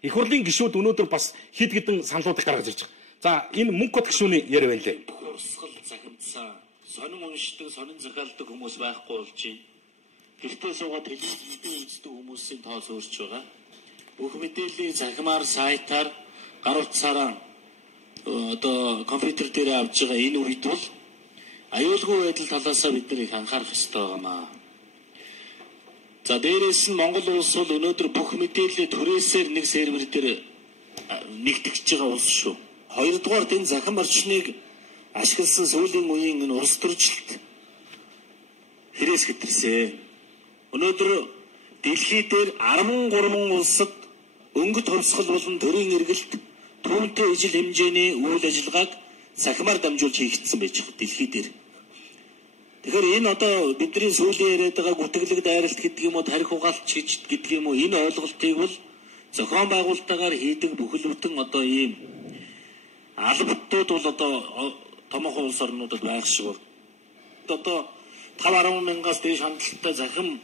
Их хурлын гишүүд өнөөдөр бас хэд хэдэн саналуудыг гаргаж ирж байгаа. За энэ мөнгө гишүүний яриа байна лээ. Урсгал захимдсан сонин уншдаг, сонин захиалдаг хүмүүс байхгүй болж байна. Гэртээ суугаад телевизээр үздэг хүмүүсийн тоо зөөрч байгаа. Бүх мэдээллийг захимаар сайтаар гар утсаараа одоо компьютер дээр авч байгаа энэ үед бол аюулгүй байдал талаас бид нар их анхаарах ёстой байна. За дээрээс нь Монгол улс бол өнөөдөр бүх мэдээлэл түрээсээр нэг сервер дээр нэгтгэж байгаа улс шүү. Хоёрдугаар энэ захим орчныг ашигласан сүүлийн үеийн энэ улс төрчлөлт хэрээс хэтэрсэн. Өнөөдөр дэлхий дээр 13 улсад өнгөт хувьсгал болон төрийн эргэлт түүнтэй ижил хэмжээний үйл ажиллагааг захимаар дамжуулж хийгдсэн байж байгаа дэлхий дээр. Тэгэхээр энэ одоо бидний сүүлийн яриад байгаа гүтгэлэг дайралт гэдэг юм уу, тарих угаалт гэж гэдэг юм уу, энэ ойлголтыг бол зохион байгуулалтаагаар хийдэг бүхэл бүтэн одоо ийм албатууд бол одоо томоохон улс орнуудад байх шиг байна. Одоо 5-10 мянгаас дээш хандлттай захим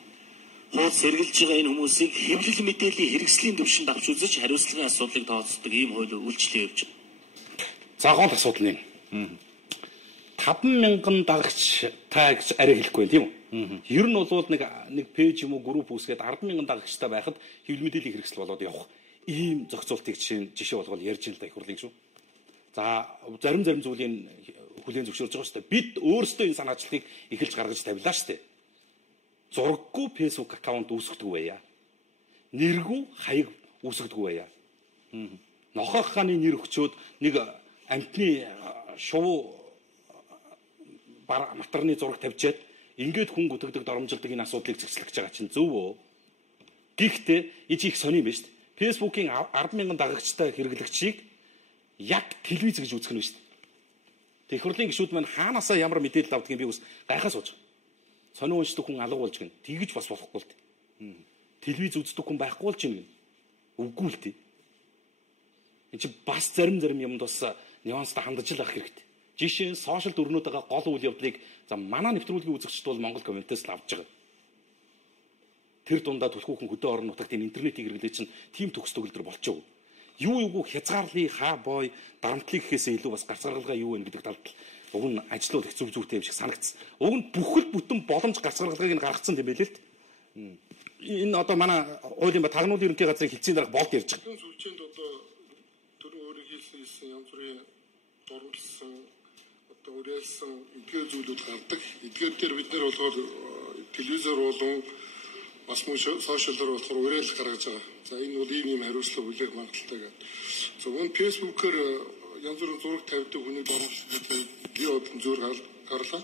хууль сэргэлж байгаа энэ хүмүүсийг хэвлэл мэдээллийн хэрэгслийн төвшөнд авч үзэж хариуцлагын асуудлыг тооцдог ийм хууль үйлчлэл явж байна. За гол асуудал нь 50000 дагагчтай гэж арай хэлэхгүй тийм үү? Ер нь бол нэг пэйж юм уу групп үүсгээд 100000 дагагчтай байхад хэвлэл мэдээллийн хэрэгсэл болоод явах. ийм зохицуултыг жишээ болгоод ярьж ин л да их хурлын шүү. За зарим зүйлийн хүлээн зөвшөөрж байгаа шүү дээ. Бид өөрсдөө энэ санаачлалыг эхэлж гаргаж тавилаа шүү дээ. Зураггүй Facebook аккаунт үүсгэдэг байя. Нэргүй хаяг үүсгэдэг байя. Нохох хааны нэр өгчөөд нэг амтны шувуу матарны зураг тавьчаад ингээд хүн гүтгдэг доромжилдаг энэ асуудлыг зэгцлэж байгаа чинь зөв үү? Гэхдээ энэ их сони юм байна шүү дээ. Facebook-ийн 10,000 дагагчтай хэрэглэгчийг яг телевиз гэж үзэх нь шүү дээ. Тэг хурлын гишүүд маань хаанаасаа ямар мэдээлэл авдгийг би бас гайхаа сууж байгаа. Сони уншдаг хүн алга болж гин. Тэгж бас болохгүй л дээ. Телевиз үздэг хүн байхгүй болж гин. Үгүй л дээ. Энд чи бас зарим юмд бас нюанстай хандаж л авах хэрэгтэй. Жишээ нь сошиал дүрнүүдийн гол үйл явдлыг за манай нэвтрүүлгийн үзэгчд бол Монгол комментээс л авч байгаа. Тэр дундаа түлхүүхэн хөдөө орон нутагт интернетийг хэрэглэж чинь тийм төгс төгөлдөр болчихов. Юу хязгаарлыг хаа бой дарамтлыг гэхээсээ илүү бас гарцгаргалгаа юу вэ гэдэг талд уг нь ажлууд их зүв зүйтэй юм шиг санагдсан. Уг нь бүхэл бүтэн боломж гарцгаргалгааг нь гаргацсан юм байл л дээ. Энэ одоо манай хуулийн тагнуулын ерөнхий газрын хэлцээний дарга болд ярьж байгаа. Сүлжээнд одоо тэр өөрөө хийсэн янз бүрийн дурлсан одоо үрээлсэн эдгээр зүйлүүд гардаг. Эдгээр дээр бид нэр болохоор телевизээр болон бас мөн сошиалар болохоор уриал гаргаж байгаа. За энэ бол ийм хариуцлага хүлээх магадaltaй гэдэг. За мөн фэйсбүүкээр янз бүрийн зураг тавьдаг хүний доромжлолтой би одон зөөр гарлаа.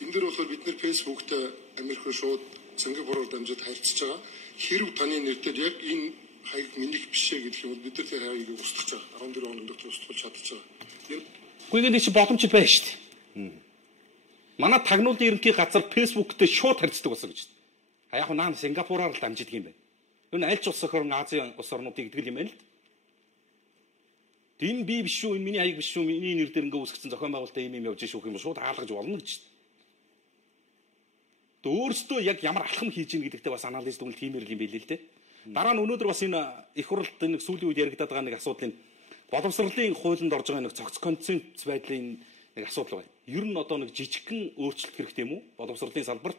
Энэ дэр болохоор бид нэр фэйсбүүктэй Америк руу шууд Сингапуроор дамжиж харьцаж байгаа. Хэрв таны нэрээр яг энэ хаяг минийх биш ээ гэдэг юм бол бид нар тэр хаягийг устгах байгаа. 14 хоног дотор устгах чадчих байгаа. Гэхдээ энэ чи боломж байна шүү дээ. Манай тагнуулын ерөнхий газар фэйсбүүктэй шууд харьцдаг болсон гэж. Яг наа Сингапураар л дамжиж юм байна. Энэ аль ч улс орн Азийн улс орнуудыг идэгэл юм байна л дээ. Энэ би биш шүү, энэ миний хаяг биш шүү, миний нэр дээр ингээ үүсгэсэн зохион байгуулалтаа ийм явж шүүх юм шууд хаалгаж болно гэж. Тэ өөрсдөө яг ямар алхам хийж ийн гэдэгтээ бас анализ дүгнэлт хиймээр л юм байл л дээ. Дараа нь өнөөдөр бас энэ их хурлд нэг сүүлийн үед яригадаад байгаа нэг асуудлын боловсролын хуулинд орж байгаа нэг цогц концепц байдлын нэг асуудал байна. Ер нь одоо нэг жижигхэн өөрчлөлт хэрэгтэй юм уу? Боловсролын салбарт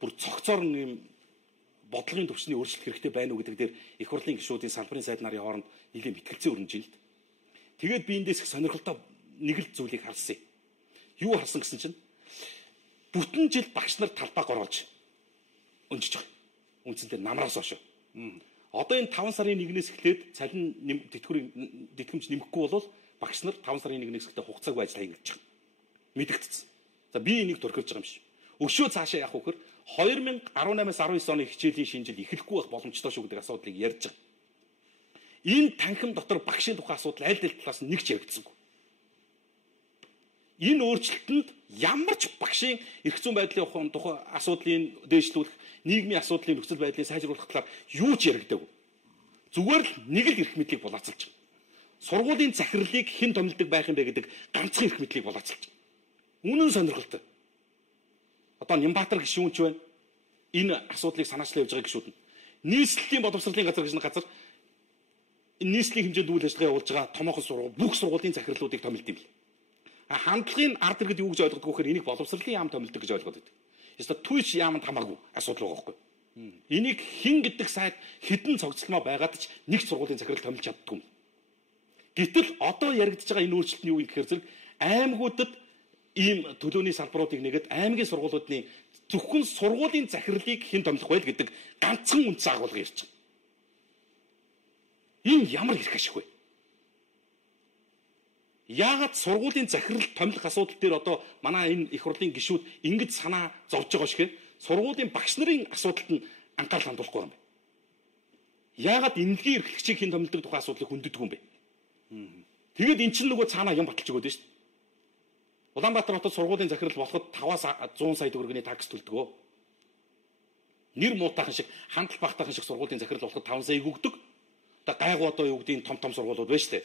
бүр цогцоор нэг бодлогын төвчний өөрчлөлт хэрэгтэй байна уу гэдэг дээр их хурлын гишүүдийн салбарын сайд нарын хооронд нэлийн мэтгэлцээ өрнөж ин л. Тэгээд би эндээс их сонирхолтой нэг л зүйлийг харсан юм. Юу харсан гэсэн чинь бүтэн жил багш нар талбай гороолж өнжиж байгаа. Үндсэндээ намраас хойш. Одоо энэ 5 сарын 1-ээс эхлээд цалин тэтгэмж нэмэхгүй бол багш нар 5 сарын 1-ээс эхлээд хугацаагүй ажил хийгдэж байгаа. Мэдэгдсэн. За би энийг төрхөж байгаа юм шиг. Өшөө цаашаа явах вөхөр 2018-аас 19 оны хичээлийн шинжил эхлэхгүй байх боломжтой шүү гэдэг асуудлыг ярьж байгаа. Энэ танхим дотор багшийн тухай асуудал аль талаас нь нэг ч яригдсангүй. Энэ өөрчлөлтөнд ямар ч багшийн эрх зүйн байдлын тухай асуудлыг дээшлүүлэх, нийгмийн асуудлын нөхцөл байдлыг сайжруулах талаар юу ч яригдаагүй. Зүгээр л нэг л эрх мэдлийг булаацалж байгаа. Сургуулийн захирлыг хэн томилдог байх юм бэ гэдэг ганцхан эрх мэдлийг булаацалж байгаа. Үнэн сонирхолтой. Одоо Нямбатар гишүүнч байна. Энэ асуудлыг санаачлан явж байгаа гишүүд нь. Нийслэлийн боловсролын газар гэж нэг газар нийслэлийн хэмжээнд үйл ажиллагаа явуулж байгаа томоохон сургууль бүх сургуулийн захирлуудыг томилд юм бэл. Хандлагын ард иргэд юу гэж ойлгодог вэ гэхээр энийг боловсролын яам томилдог гэж ойлгоод байдаг. Эсвэл түйч яамд хамаагүй асуудал байгаа байхгүй. Энийг хэн гэдэг сайд хідэн цогцлмоо байгаад ч нэг сургуулийн захирал томилж чаддгүй юм. Гэтэл одоо яригдж байгаа энэ өөрчлөлт нь юу юм гэхээр зэрэг аймагуудад ийм төлөөний салбаруудыг нэгэд аймгийн сургуулиудын зөвхөн сургуулийн захирлыг хэн томилох вэ гэдэг ганцхан үндсэн агуулга ярьж байгаа. Энэ ямар хэрэг ашиг вэ? Яагаад сургуулийн захирал томилох асуудал дээр одоо манай энэ их хурлын гишүүд ингэж санаа зовж байгаа шигэ сургуулийн багш нарын асуудалд нь анхаарал хандуулахгүй юм бэ? Яагаад эмнэлгийн эрхлэгчийг хэн томилдог тухай асуудлыг хүнддэг юм бэ? Тэгээд эн чинь нөгөө цаанаа юм баталж өгөөд нь шүү дээ. Улаанбаатар хотод сургуулийн захирал болоход 5-аас 100 сая төгрөгийн такс төлдөг. Нэр муутайхан шиг, хандлт багтайхан шиг сургуулийн захирал болоход 5 саяг өгдөг. Одоо гайгүй одоо юу гэдгийг том сургуулиуд байна шүү дээ.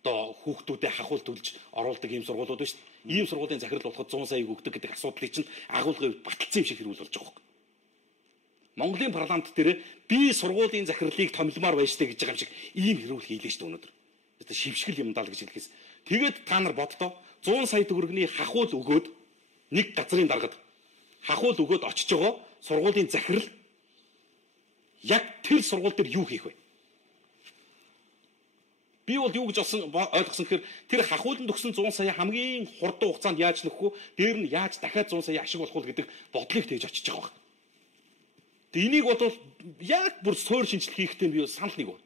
Одоо хүүхдүүдэд хахуул төлж оруулдаг ийм сургуулиуд байна шүү дээ. Ийм сургуулийн захирал болоход 100 саяг өгдөг гэдэг асуудлыг чинь агуулгын баталсан юм шиг хэрүүл болж байгаа юм. Монголын парламент дээр би сургуулийн захирлыг томилмоор байна шүү дээ гэж байгаа юм шиг ийм хэрүүл хийлээ шүү дээ өнөөдөр. Одоо шившгэл юм даа л гэж хэлэхээс. Тэгээд та нар боддоо 100 сая төгрөгийн хахуул өгөөд нэг газрын даргад хахуул өгөөд очиж байгаа сургуулийн захирал яг тэр сургууль дээр юу хийх вэ? Би бол юу гэж ойлгосон гэхээр тэр хахуулан төгсөн 100 сая хамгийн хурдан хугацаанд яаж нөхөх вэ? Дээр нь яаж дахиад 100 сая ашиг болох вэ гэдэг бодлыг тээж очиж байгаа байна. Тэгээ энийг бол яг бүр суур шинжлэх хийхдээ би санал нэг байна.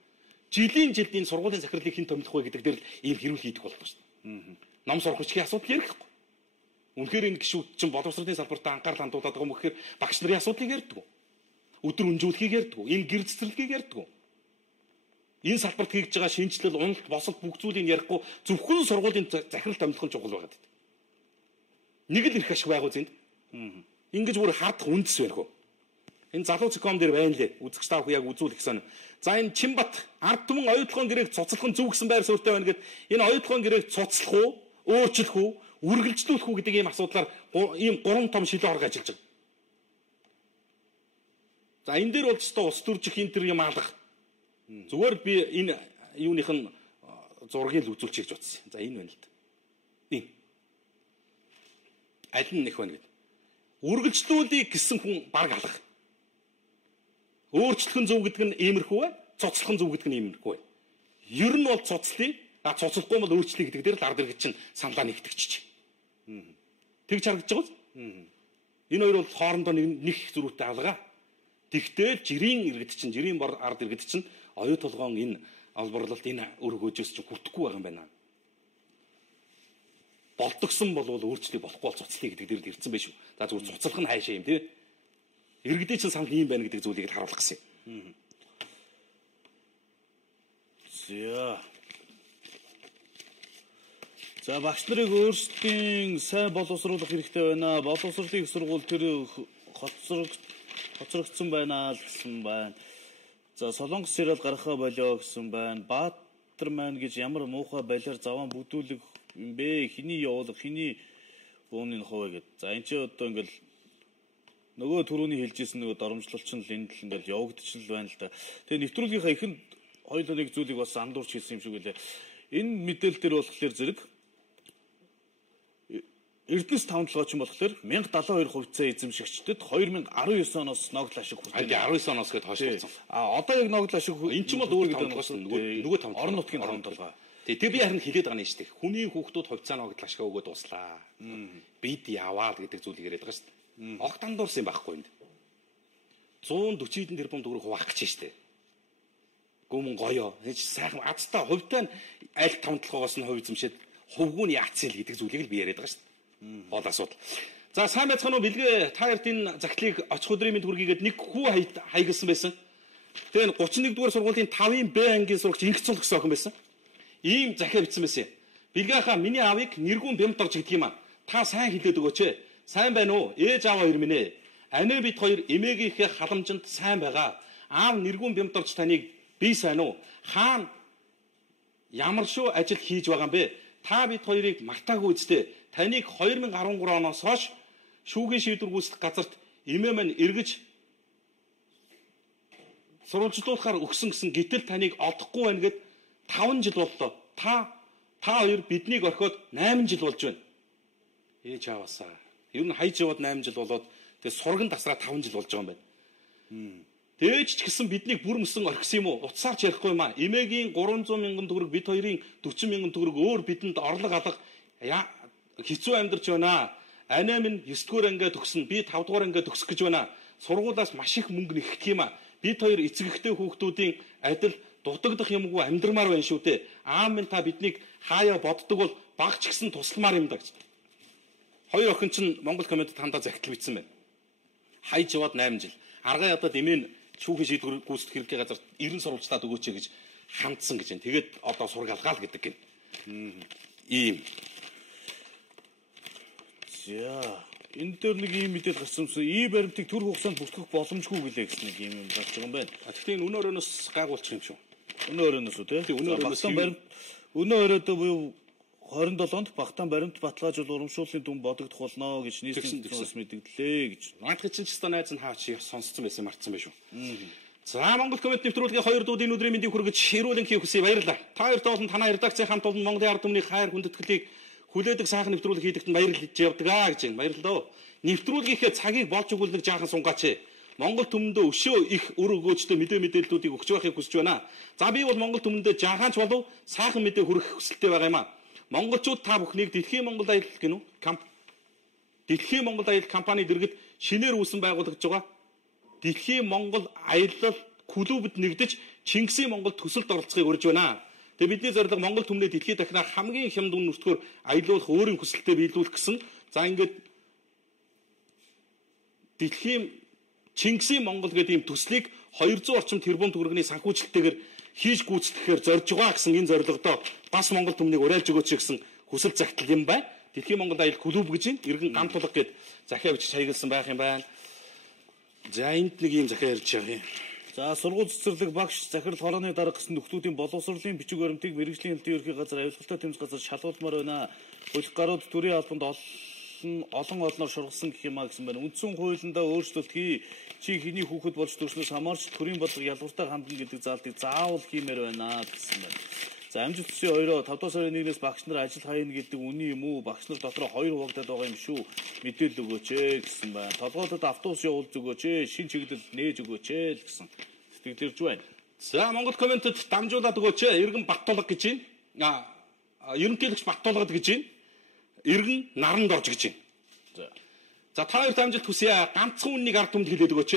Жилийн сургуулийн захирлыг хэн томилох вэ гэдэг дээр л ийм хэрүүл хийдэг болдог шүү дээ. Ном сурах хүчгийн асуудал ярихгүй. Үнэхээр энэ гişүүд чинь боловсролын салбарт анхаарал хандуулдаг юм гэхээр багш нарын асуудлыг ярьдаг. Өдөр өнжүүлэхийг ярьдаг. Энэ гэр цэцэрлэгийг ярьдаг. Энэ салбарт хийж байгаа шинжилэл, уналт, босолт бүх зүйлийг ярихгүй зөвхөн сургуулийн захирал томилох нь чухал байгаад байна. Нэг л ирэх ашиг байгуу зэнд. Ингэж бүр хардах үндэс байна хөө. Энэ залуу зохион дээр байна лээ. Үзэгч таах яг үзүүлэх сан. За энэ Чинбат ард түмэн оюутлогын гэрээг цуцлах нь зөв гэсэн байр суурьтай байна гэд энэ оюутлогын гэрээг цуцлах уу, өөрчлөх үү, үргэлжлүүлэх үү гэдэг ийм асуудлаар ийм 3 том шилэн орго ажиллаж байгаа. За энэ дээр бол ч гэсэн ус төржих энэ төр юм алах. Зүгээр би энэ юуных нь зургийг л үзүүлчих гэж утсан. За энэ байна л да. Энэ аль нь нэх байна гэд. Үргэлжлүүлэх гэсэн хүн баг алах. Өөрчлөх нь зөв гэдэг нь иймэрхүү бай. Цуцлах нь зөв гэдэг нь иймэрхүү бай. Ер нь бол цуцлая. Цуцлахгүй бол өөрчлөе гэдэг дээр л ард иргэд чинь саналаа нэгтгэж. Тэгж харагдаж байгаа биз? Энэ хоёр бол хоорондоо нэг зөрүүтэй алгаа. Тэгтэл жирийн иргэд чинь, жирийн бор ард иргэд чинь оюу толгоон энэ олборлолт энэ өргөөжөөс чинь хүртэхгүй байгаа юм байна. Болдгсон бол өөрчлөе болохгүй бол цуцлая гэдэг дээр л ирсэн байх шүү. За зүгээр цуцлах нь хайшаа юм тий. Иргэдийн чинь санал ийм байна гэдэг зүйлийг л харуулах гэсэн юм. За багш нарыг өөрсдийн сайн боловсруулах хэрэгтэй байна. Боловсролын их сургууль тэр хоцрогдсон байна л гэсэн байна. За Солонгос сериал гаргахаа болоо гэсэн байна. Баатар маань гэж ямар муухай балиар заван бүдүүлэг юм бэ? Хиний явуулах, хиний бууны хуваа гэд. За энэ ч одоо ингээл нөгөө түрүүний хэлжсэн нөгөө доромжлолч нь л энд л ингээл явагдчихл байна л да. Тэгээ нэвтрүүлгийнхаа ихэнд хоёул нэг зүйлийг бас андуурч хэлсэн юм шиг үлээ. Энэ мэдээлэл дээр болохоор зэрэг Эрдэнэс тавталгаач юм болохоор 1072 хувьцаа эзэмшигчдэд 2019 оноос ногдол ашиг хүртээ. 19 оноос гээд хойш болсон. Одоо яг ногдол ашиг эн чинь бол өөр тавталгаа шүү. Нөгөө тавталгаа. Орон нутгийн тавталгаа. Тэгээ би харин хэлээд байгаа юм шүү дээ. Хүний хүүхдүүд хувьцаа ногдол ашиг өгөөд дуслаа. Бид яваад гэдэг зүйлийг яриад байгаа шүү дээ. Огт андуурсан юм байхгүй энд. 140 тэрбум төгрөг хуваах гэж шүү дээ. Гүмэн гоёо. Энд сайхан азтай хувьтай аль тавталгаагаас нь хувь эзэмшээд хувгүүн яатсан л гэдэг зүйлийг л би яриад байгаа шүү дээ. Бол асуудал. За сайн байцгаана уу бэлгээ та нарт энэ захлыг очих өдрийн мэд хүргийгээд нэг хүү хаягдсан байсан. Тэгээ 31 дугаар сургуулийн 5-ын Б ангийн сурагч инх цул гэсэн охин байсан. Ийм захиа бичсэн байсан. Бэлгээхаа миний аавыг нэргүүн бямд орж гэдэг юм аа. Та сайн хэлээд өгөөч ээ. Сайн байна уу? Ээж аав хоёр минь ээ. Анаа бид хоёр эмээгийнхээ халамжинд сайн байгаа. Аав нэргүүн бямд орж таныг би сайн уу? Хаана ямар шүү ажил хийж байгаа юм бэ? Та бид хоёрыг мартаагүй үстэй. Таныг 2013 оноос хойш шүүгийн шийдвэр гүйцэтгэх газарт эмээ мань эргэж сурвалжлуулахаар өгсөн гэсэн гэтэл таныг олохгүй байна гэд 5 жил боллоо. Та хоёр биднийг орхиод 8 жил болж байна. Ээж аваасаа. Ер нь хайж яваад 8 жил болоод тэгээ сурган тасраа 5 жил болж байгаа юм байна. Дээж ч гэсэн биднийг бүр мөсөн орхисон юм уу? Утсаарч ярихгүй юм аа. Эмээгийн 300 мянган төгрөг бид хоёрын 40 мянган төгрөг өөр бидэнд орлого алга хэцүү амьдарч байна. Анаа минь 9 дугаар ангиа төгсөн. Би 5 дугаар ангиа төгсөх гэж байна. Сургуулаас маш их мөнгө нэгэх юм аа. Бид хоёр эцэг эхтэй хүүхдүүдийн адил дутагдах юмгүй амьдрмаар байна шүү дээ. Аав минь та биднийг хаяа боддог бол баг ч гэсэн тусламаар юм да гэж. Хоёр охин чинь Монгол комментэд хандаа захидал бичсэн байна. Хайж яваад 8 жил. Аргаа ядаад эмээ шүүхийн шийдвэр гүйцэтгэх хэрэглээ газар 90 сурвалжлаад өгөөч гэж хандсан гэж байна. Тэгээд одоо сураг алгаал гэдэг гин. Ийм. За энэ дээр нэг ийм мэдээлэл гарсан юм. И баримтыг төр хугацаанд бүртгэх боломжгүй гэлээ гэсэн нэг юм гарч байгаа юм байна. Гэхдээ энэ өнөө өрөөнөөс гайгуулчих юм шүү. Өнөө өрөөнөөс үү те? Өнөө өрөөнөөс баримт өнөө өрөөдөө буюу 27-нд багтаан баримт баталгаажуул урамшууллын дүн бодогдох болно гэж нийслэлийн төсөөс мэдэгдлээ гэж. Наадах чинь ч гэсэн найз нь хаач сонсцсон байсан марцсан байх шүү. За Монгол коммент нэвтрүүлгийн 2 дуудын өдрийн мэндийг хүргэж хэрүүлэн хийх хүсье баярлалаа. Та хоёрт болон танай редакцийн хамт олон Монголын ард түмний хайр хүндэтгэлийг хүлээдэг сайхан нэвтрүүлэг хийдэгт баярлж явдаг гэж байна. Баярлалаа. Нэвтрүүлгийнхээ цагийг болж өгүүлдэг жаахан сунгаач. Монгол түмэндээ өшөө их үр өгөөжтэй мэдээллүүдийг өгч байхыг хүсэж байна. За би бол Монгол түмэндээ жаахан ч болов сайхан мэдээ хүргэх хүсэлтэй байгаа юм а. Монголчууд та бүхнийг Дэлхийн Монгол аялал гэнэ үү? Дэлхийн Монгол аялал компани дэргэд шинээр үүсэн байгуулагдж байгаа. Дэлхийн Монгол аялал клубд нэгдэж Чингисийн Монгол төсөлд оролцохыг урьж байна. Тэгээ бидний зорилго Монгол түмнээ дэлхийд дахинаа хамгийн хямд үн нутгаар аялуулах өөрийн хүсэлтэд биелүүлэх гэсэн. За ингээд Дэлхийн Чингисийн Монгол гэдэг ийм төслийг 200 орчим тэрбум төгрөгийн санхүүжилттэйгээр хийж гүйцэтгэхээр зорж байгаа гэсэн энэ зорилгодоо бас Монгол түмнийг уриалж өгөөч гэсэн хүсэл загтал юм байна. Дэлхийн Монгол аялал клуб гэж иргэн гам тулга гэд захиа бичиж хаягдсан байх юм байна. За энд нэг юм захиа ярьж байгаа юм. За сургууль цэцэрлэг багш захирал хорооны дарга гэсэн нөхдүүдийн боловсролын бичиг баримтыг мэрэгжлийн хэлтийн ерхий газар авилгалтай тэмцэх газар шалгуулмаар байна. Хууль гарууд төрийн албанд олон олноор шургасан гэх юм а гэсэн байна. Үндсэн хуулиндаа өөрчлөлт хий. Чи хэний хүүхэд болж төрснөөс хамаарч төрийн бодлого ялгууртай хандна гэдэг заалтыг заавал хиймээр байна гэсэн байна. За амжилт төсвийн 2-оо 5 дугаар сарын 1-ээс багш нар ажил хаяна гэдэг үнэн юм уу? Багш нар дотроо 2 хуваагдаад байгаа юм шүү. Мэдээлэл өгөөч гэсэн байна. Толгойдод автобус явуулж өгөөч, шин чиглэл нээж өгөөч гэсэн сэтгэлэрж байна. За Монгол комментэд дамжуулаад өгөөч. Иргэн Баттулга гэж байна. Ерөнхийлөгч Баттулгад гэж байна. Иргэн Наранд орж гэж байна. За та хоёр дамжилт хүсье. Ганцхан үннийг ард түмэнд хэлээд өгөөч.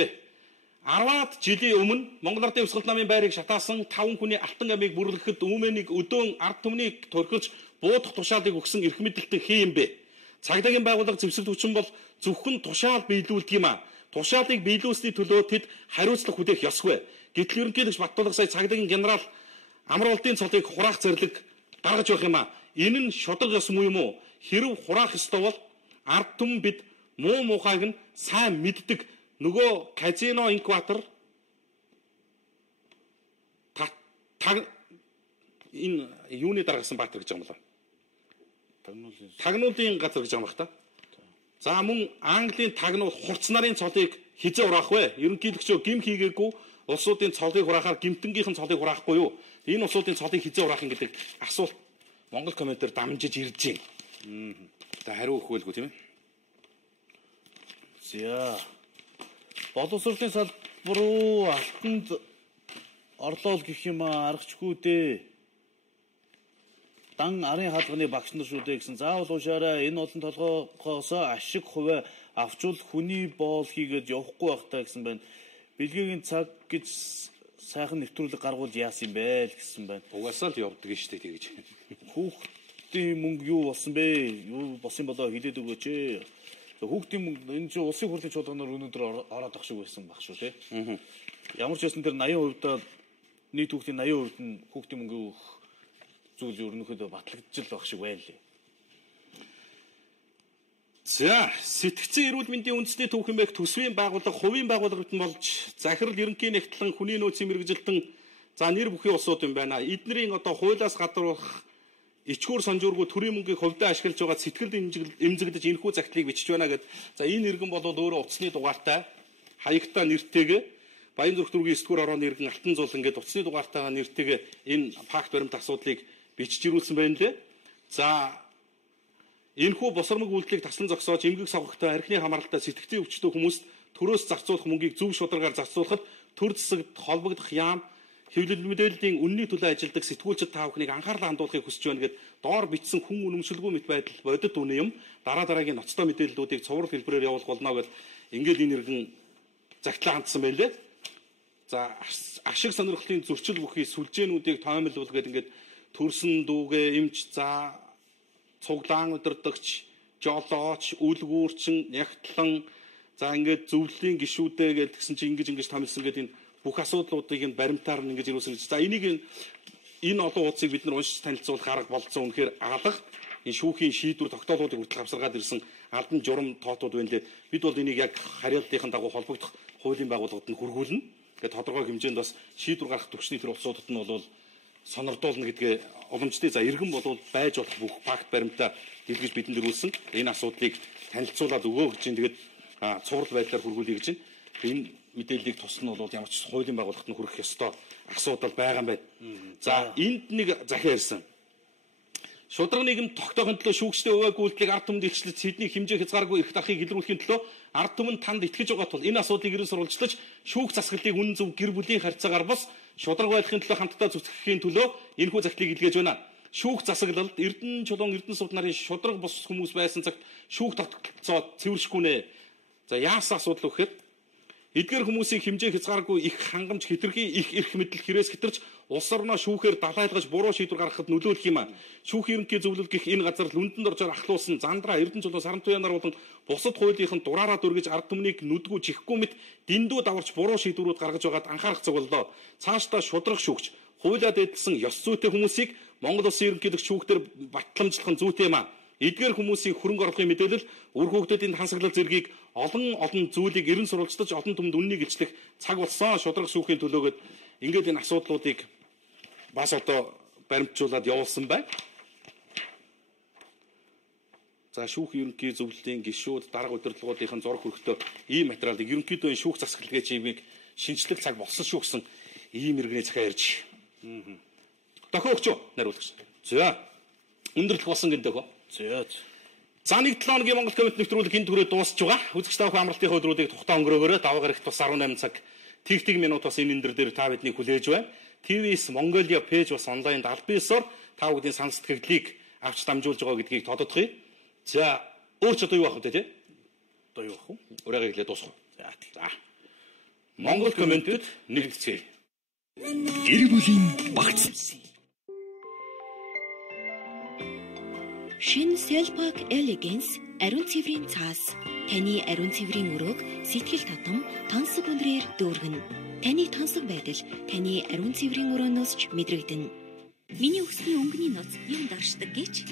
10-аад жилийн өмнө Монгол Ардын Өсгөл намын байрыг шатаасан 5 хүний Алтан амийг бүрлэхэд Үүмэнийг өдөөн ард түмнийг төрхөж буудах тушаалыг өгсөн эрх мэдэлтэн хий юм бэ? Цагдаагийн байгууллага зэвсэлт хүчин бол зөвхөн тушаал биелүүлдэг юм а. Тушаалыг биелүүлсний төлөө тэд хариуцлага хүлээх ёсгүй. Гэтэл ерөнхийлөгч Баттулга сая цагдаагийн генерал Амралтын цолыг хураах зэрлэг гаргаж явах юм а. Энэ нь шудраг ёс муу юм уу? Хэрв хураах ёстой бол ард түмэн бид муу мухайг нь сайн мэддэг. Нөгөө казино инкватор энэ юуны даргасан баатар гэж байгаа юм болоо. Тагнуулын газар гэж байгаа юм бах та. За мөн Английн тагнуул хурц нарын цолыг хизээ хураах вэ? Ерөнхийлөгчөө гим хийгээгүй улсуудын цолыг хураахаар гимтэнгийнхэн цолыг хураахгүй юу? Энэ улсуудын цолыг хизээ хураах юм гэдэг асуулт Монгол комментээр дамжиж ирж байна. За хариу өгөхгүй тийм ээ. За боловсролын салбар руу алтанд орлол гэх юм аргачгүй дээ. Дан арын хаалганы багш нар шүү дээ гэсэн заавал уушаарай. Энэ олон толгоогоос ашиг хувиа авчвал хүний боол хийгээд явахгүй байх та гэсэн байна. Бэлгийн цаг гэж сайхан нэвтрүүлэг гаргуул яасан юм бэ л гэсэн байна. Угаасаа л явдаг нь шүү дээ тэгэж. Хүүхдийн мөнгө юу болсон бэ? Юу босон болоо хэлээд өгөөч. Хүүхдийн мөнгө энэ чинь улсын хурлын чуулганаар өнөөдөр ороод ах шиг байсан баг шүү тий. Ямар ч байсан тэр 80% нийт хүүхдийн 80% нь хүүхдийн мөнгө өгөх зүйл ерөнхийдөө батлагдчихл байх шиг байл. За сэтгцэн эрүүл мэндийн үндэсний төвхөн байх төсвийн байгууллага, хувийн байгууллагууд нь болж захирал ерөнхий нэгтлэн хүний нөөцийн мэргэжилтэн за нэр бүхий улсууд юм байна. Эднэрийн одоо хуулиас гадуур ичгүүр санжуургүй төрийн мөнгийг хувьдаа ашиглаж байгаа сэтгэл эмзэгдэж энэхүү загтлыг бичиж байна гэд. За энэ иргэн болоод өөрөө утасны дугаартай хаягтай нэртэйгээ Баян зүрх дүүргийн 9-р орооны иргэн Алтан зул ингээд утасны дугаартайгаа нэртэйгээ энэ факт баримт асуудлыг бичиж ирүүлсэн байна лээ. За энэхүү босромог үйлдэлийг таслан зогсоож эмгэг савгахтай архины хамааралтай сэтгцийн өвчтөе хүмүүст төрөөс зарцуулах мөнгийг зөв шударгаар зарцуулахад төр засагт холбогдох яам хэвлэл мэдээллийн үнний төлөө ажилладаг сэтгүүлчид та бүхнийг анхаарлаа хандуулахыг хүсэж байна гэд доор бичсэн хүн үнэмшилгүй мэт байдал бодит үнэ юм. Дараагийн ноцтой мэдээллүүдийг цуврал хэлбэрээр явуулах болно гэд ингээд энэ иргэн загтлаа хандсан байлээ. За ашиг сонирхлын зөрчил бүхий сүлжээнүүдийг тоомлбол гэд ингээд төрсөн дүүгээ эмч за цуглаан удирдагч жолооч үлгүүрчин нягтлан за ингээд зөвлөлийн гишүүдээ гэдгсэн чинь ингэж томилсон гэдэг энэ бүх асуудлуудыг энэ баримтаар нь ингэж ирүүлсэн гэж. За энийг энэ олон хуудсыг бид нар уншиж танилцуулах арга болцсон. Үнэхээр алга энэ шүүхийн шийдвэр тогтоолуудыг хүртэл авсаргаад ирсэн алдан журам тоотууд байна лээ. Бид бол энийг яг харьяаллын дагуу холбогдох хуулийн байгууллагууд нь хургуулна. Тэгээд тодорхой хэмжээнд бас шийдвэр гаргах төвчний тэр улсуудад нь бол сонирдуулна гэдгээ уламжтай. За иргэн бол байж болох бүх факт баримтаа дэлгэж бидэнд ирүүлсэн. Энэ асуудлыг танилцуулаад өгөө гэж чинь тэгээд цуврал байдлаар хургуулъя гэж чинь. Энэ мэдээллийг тусна бол ямар ч хуулийн байгууллагт нь хүрэх ёстой асуудал байгаа юм байна. За энд нэг захиа ирсэн. Шудраг нийгэм тогтоохын төлөө шүүгчдийн хувийн үйлдэлийг ард түмэнд илчлэж сэдний хэмжээ хязгааргүй эрх тарахыг илрүүлэхийн төлөө ард түмэнд танд итгэж байгаа тул энэ асуудлыг ерөн сурвалжлаж шүүх засаглалыг үнэн зөв гэр бүлийн харьцаагаар бос шудраг байдлахын төлөө хамтдаа зүтгэхийн төлөө энэхүү захидлыг илгээж байна. Шүүх засаглалд Эрдэнэ чулуун Эрдэнэ сууд нарын шудраг бус хүмүүс байсан цагт шүүх тогтолцоо цэвэршгүй нэ. За яасан асуудал вэ гэхээр эдгээр хүмүүсийн хэмжээ хязгааргүй их хангамж хэтэрхий их эрх мэдэл хэрэгс хэтэрч улс орноо шүүхээр далайлгаж буруу шийдвэр гаргахад нөлөөлөх юм а. Шүүх ерөнхий зөвлөл гэх энэ газар лүндэнд оржоор ахлуулсан зандраа Эрдэнэ чулуу Сарантуяа нар болон бусад хуулийнхын дураараа дүргэж ард түмнийг нүдгүү чихгүй мэт дэндүү даварч буруу шийдвэрүүд гаргаж байгаад анхаарах цаг боллоо. Цаашдаа шудраг шүүгч хуулиад эдэлсэн ёс зүйтэй хүмүүсийг Монгол улсын ерөнхийлөгч шүүхтэр батламжлах нь зүйтэй юм а. Эдгээр хүмүүсийн хөрөнгө оруулалтын мэдээлэл үр хүүхдүүдийн хансаглал зэргийг олон зүйлийг ерөн сурвалжлаж олон түмэнд үннийг илчлэх цаг болсон шудраг шүүхийн төлөөгөд ингээд энэ асуудлуудыг бас одоо баримтжуулаад явуулсан байна. За шүүх ерөнхий зөвлөлийн гишүүд дарга удирдлагуудын зураг хөргөтөө ийм материалыг ерөнхийдөө энэ шүүх засаглалын чимийг шинжлэх цаг болсон шүү гэсэн ийм иргэний захиа ярьж. Дохиогч уу нариулагч. За өндөрлөх болсон гэнтэй хөө. За 1-7 хоногийн Монгол коммент нэвтрүүлэг энэ түрээ дуусч байгаа. Үзэгч та бүхэн амралтын өдрүүдийг тухтаа өнгөрөөгөөрэй. Даваа гарагт бас 18 цаг тэг минут бас энэ эндэр дээр та биднийг хүлээж байна. ТВ-с Mongolia пэйж бас онлайнд аль биесээр та бүдгийн санал сэтгэлдлийг авч дамжуулж байгаа гэдгийг тодотгоё. За өөр ч одоо юу ах вэ те? Одоо юу ах вэ? Урайгаа хэлээ дуусгав. За. Монгол комментэд нэгтгэцгээе. Гэр бүлийн багц. Шин Selpak Elegance ариун цэврийн цаас таны ариун цэврийн өрөөг сэтгэл татам тансаг үнрээр дүүргэнэ. Таны тансаг байдал таны ариун цэврийн өрөөнөөс ч мэдрэгдэнэ. Миний өсний өнгөний ноц юм даршдаг гэж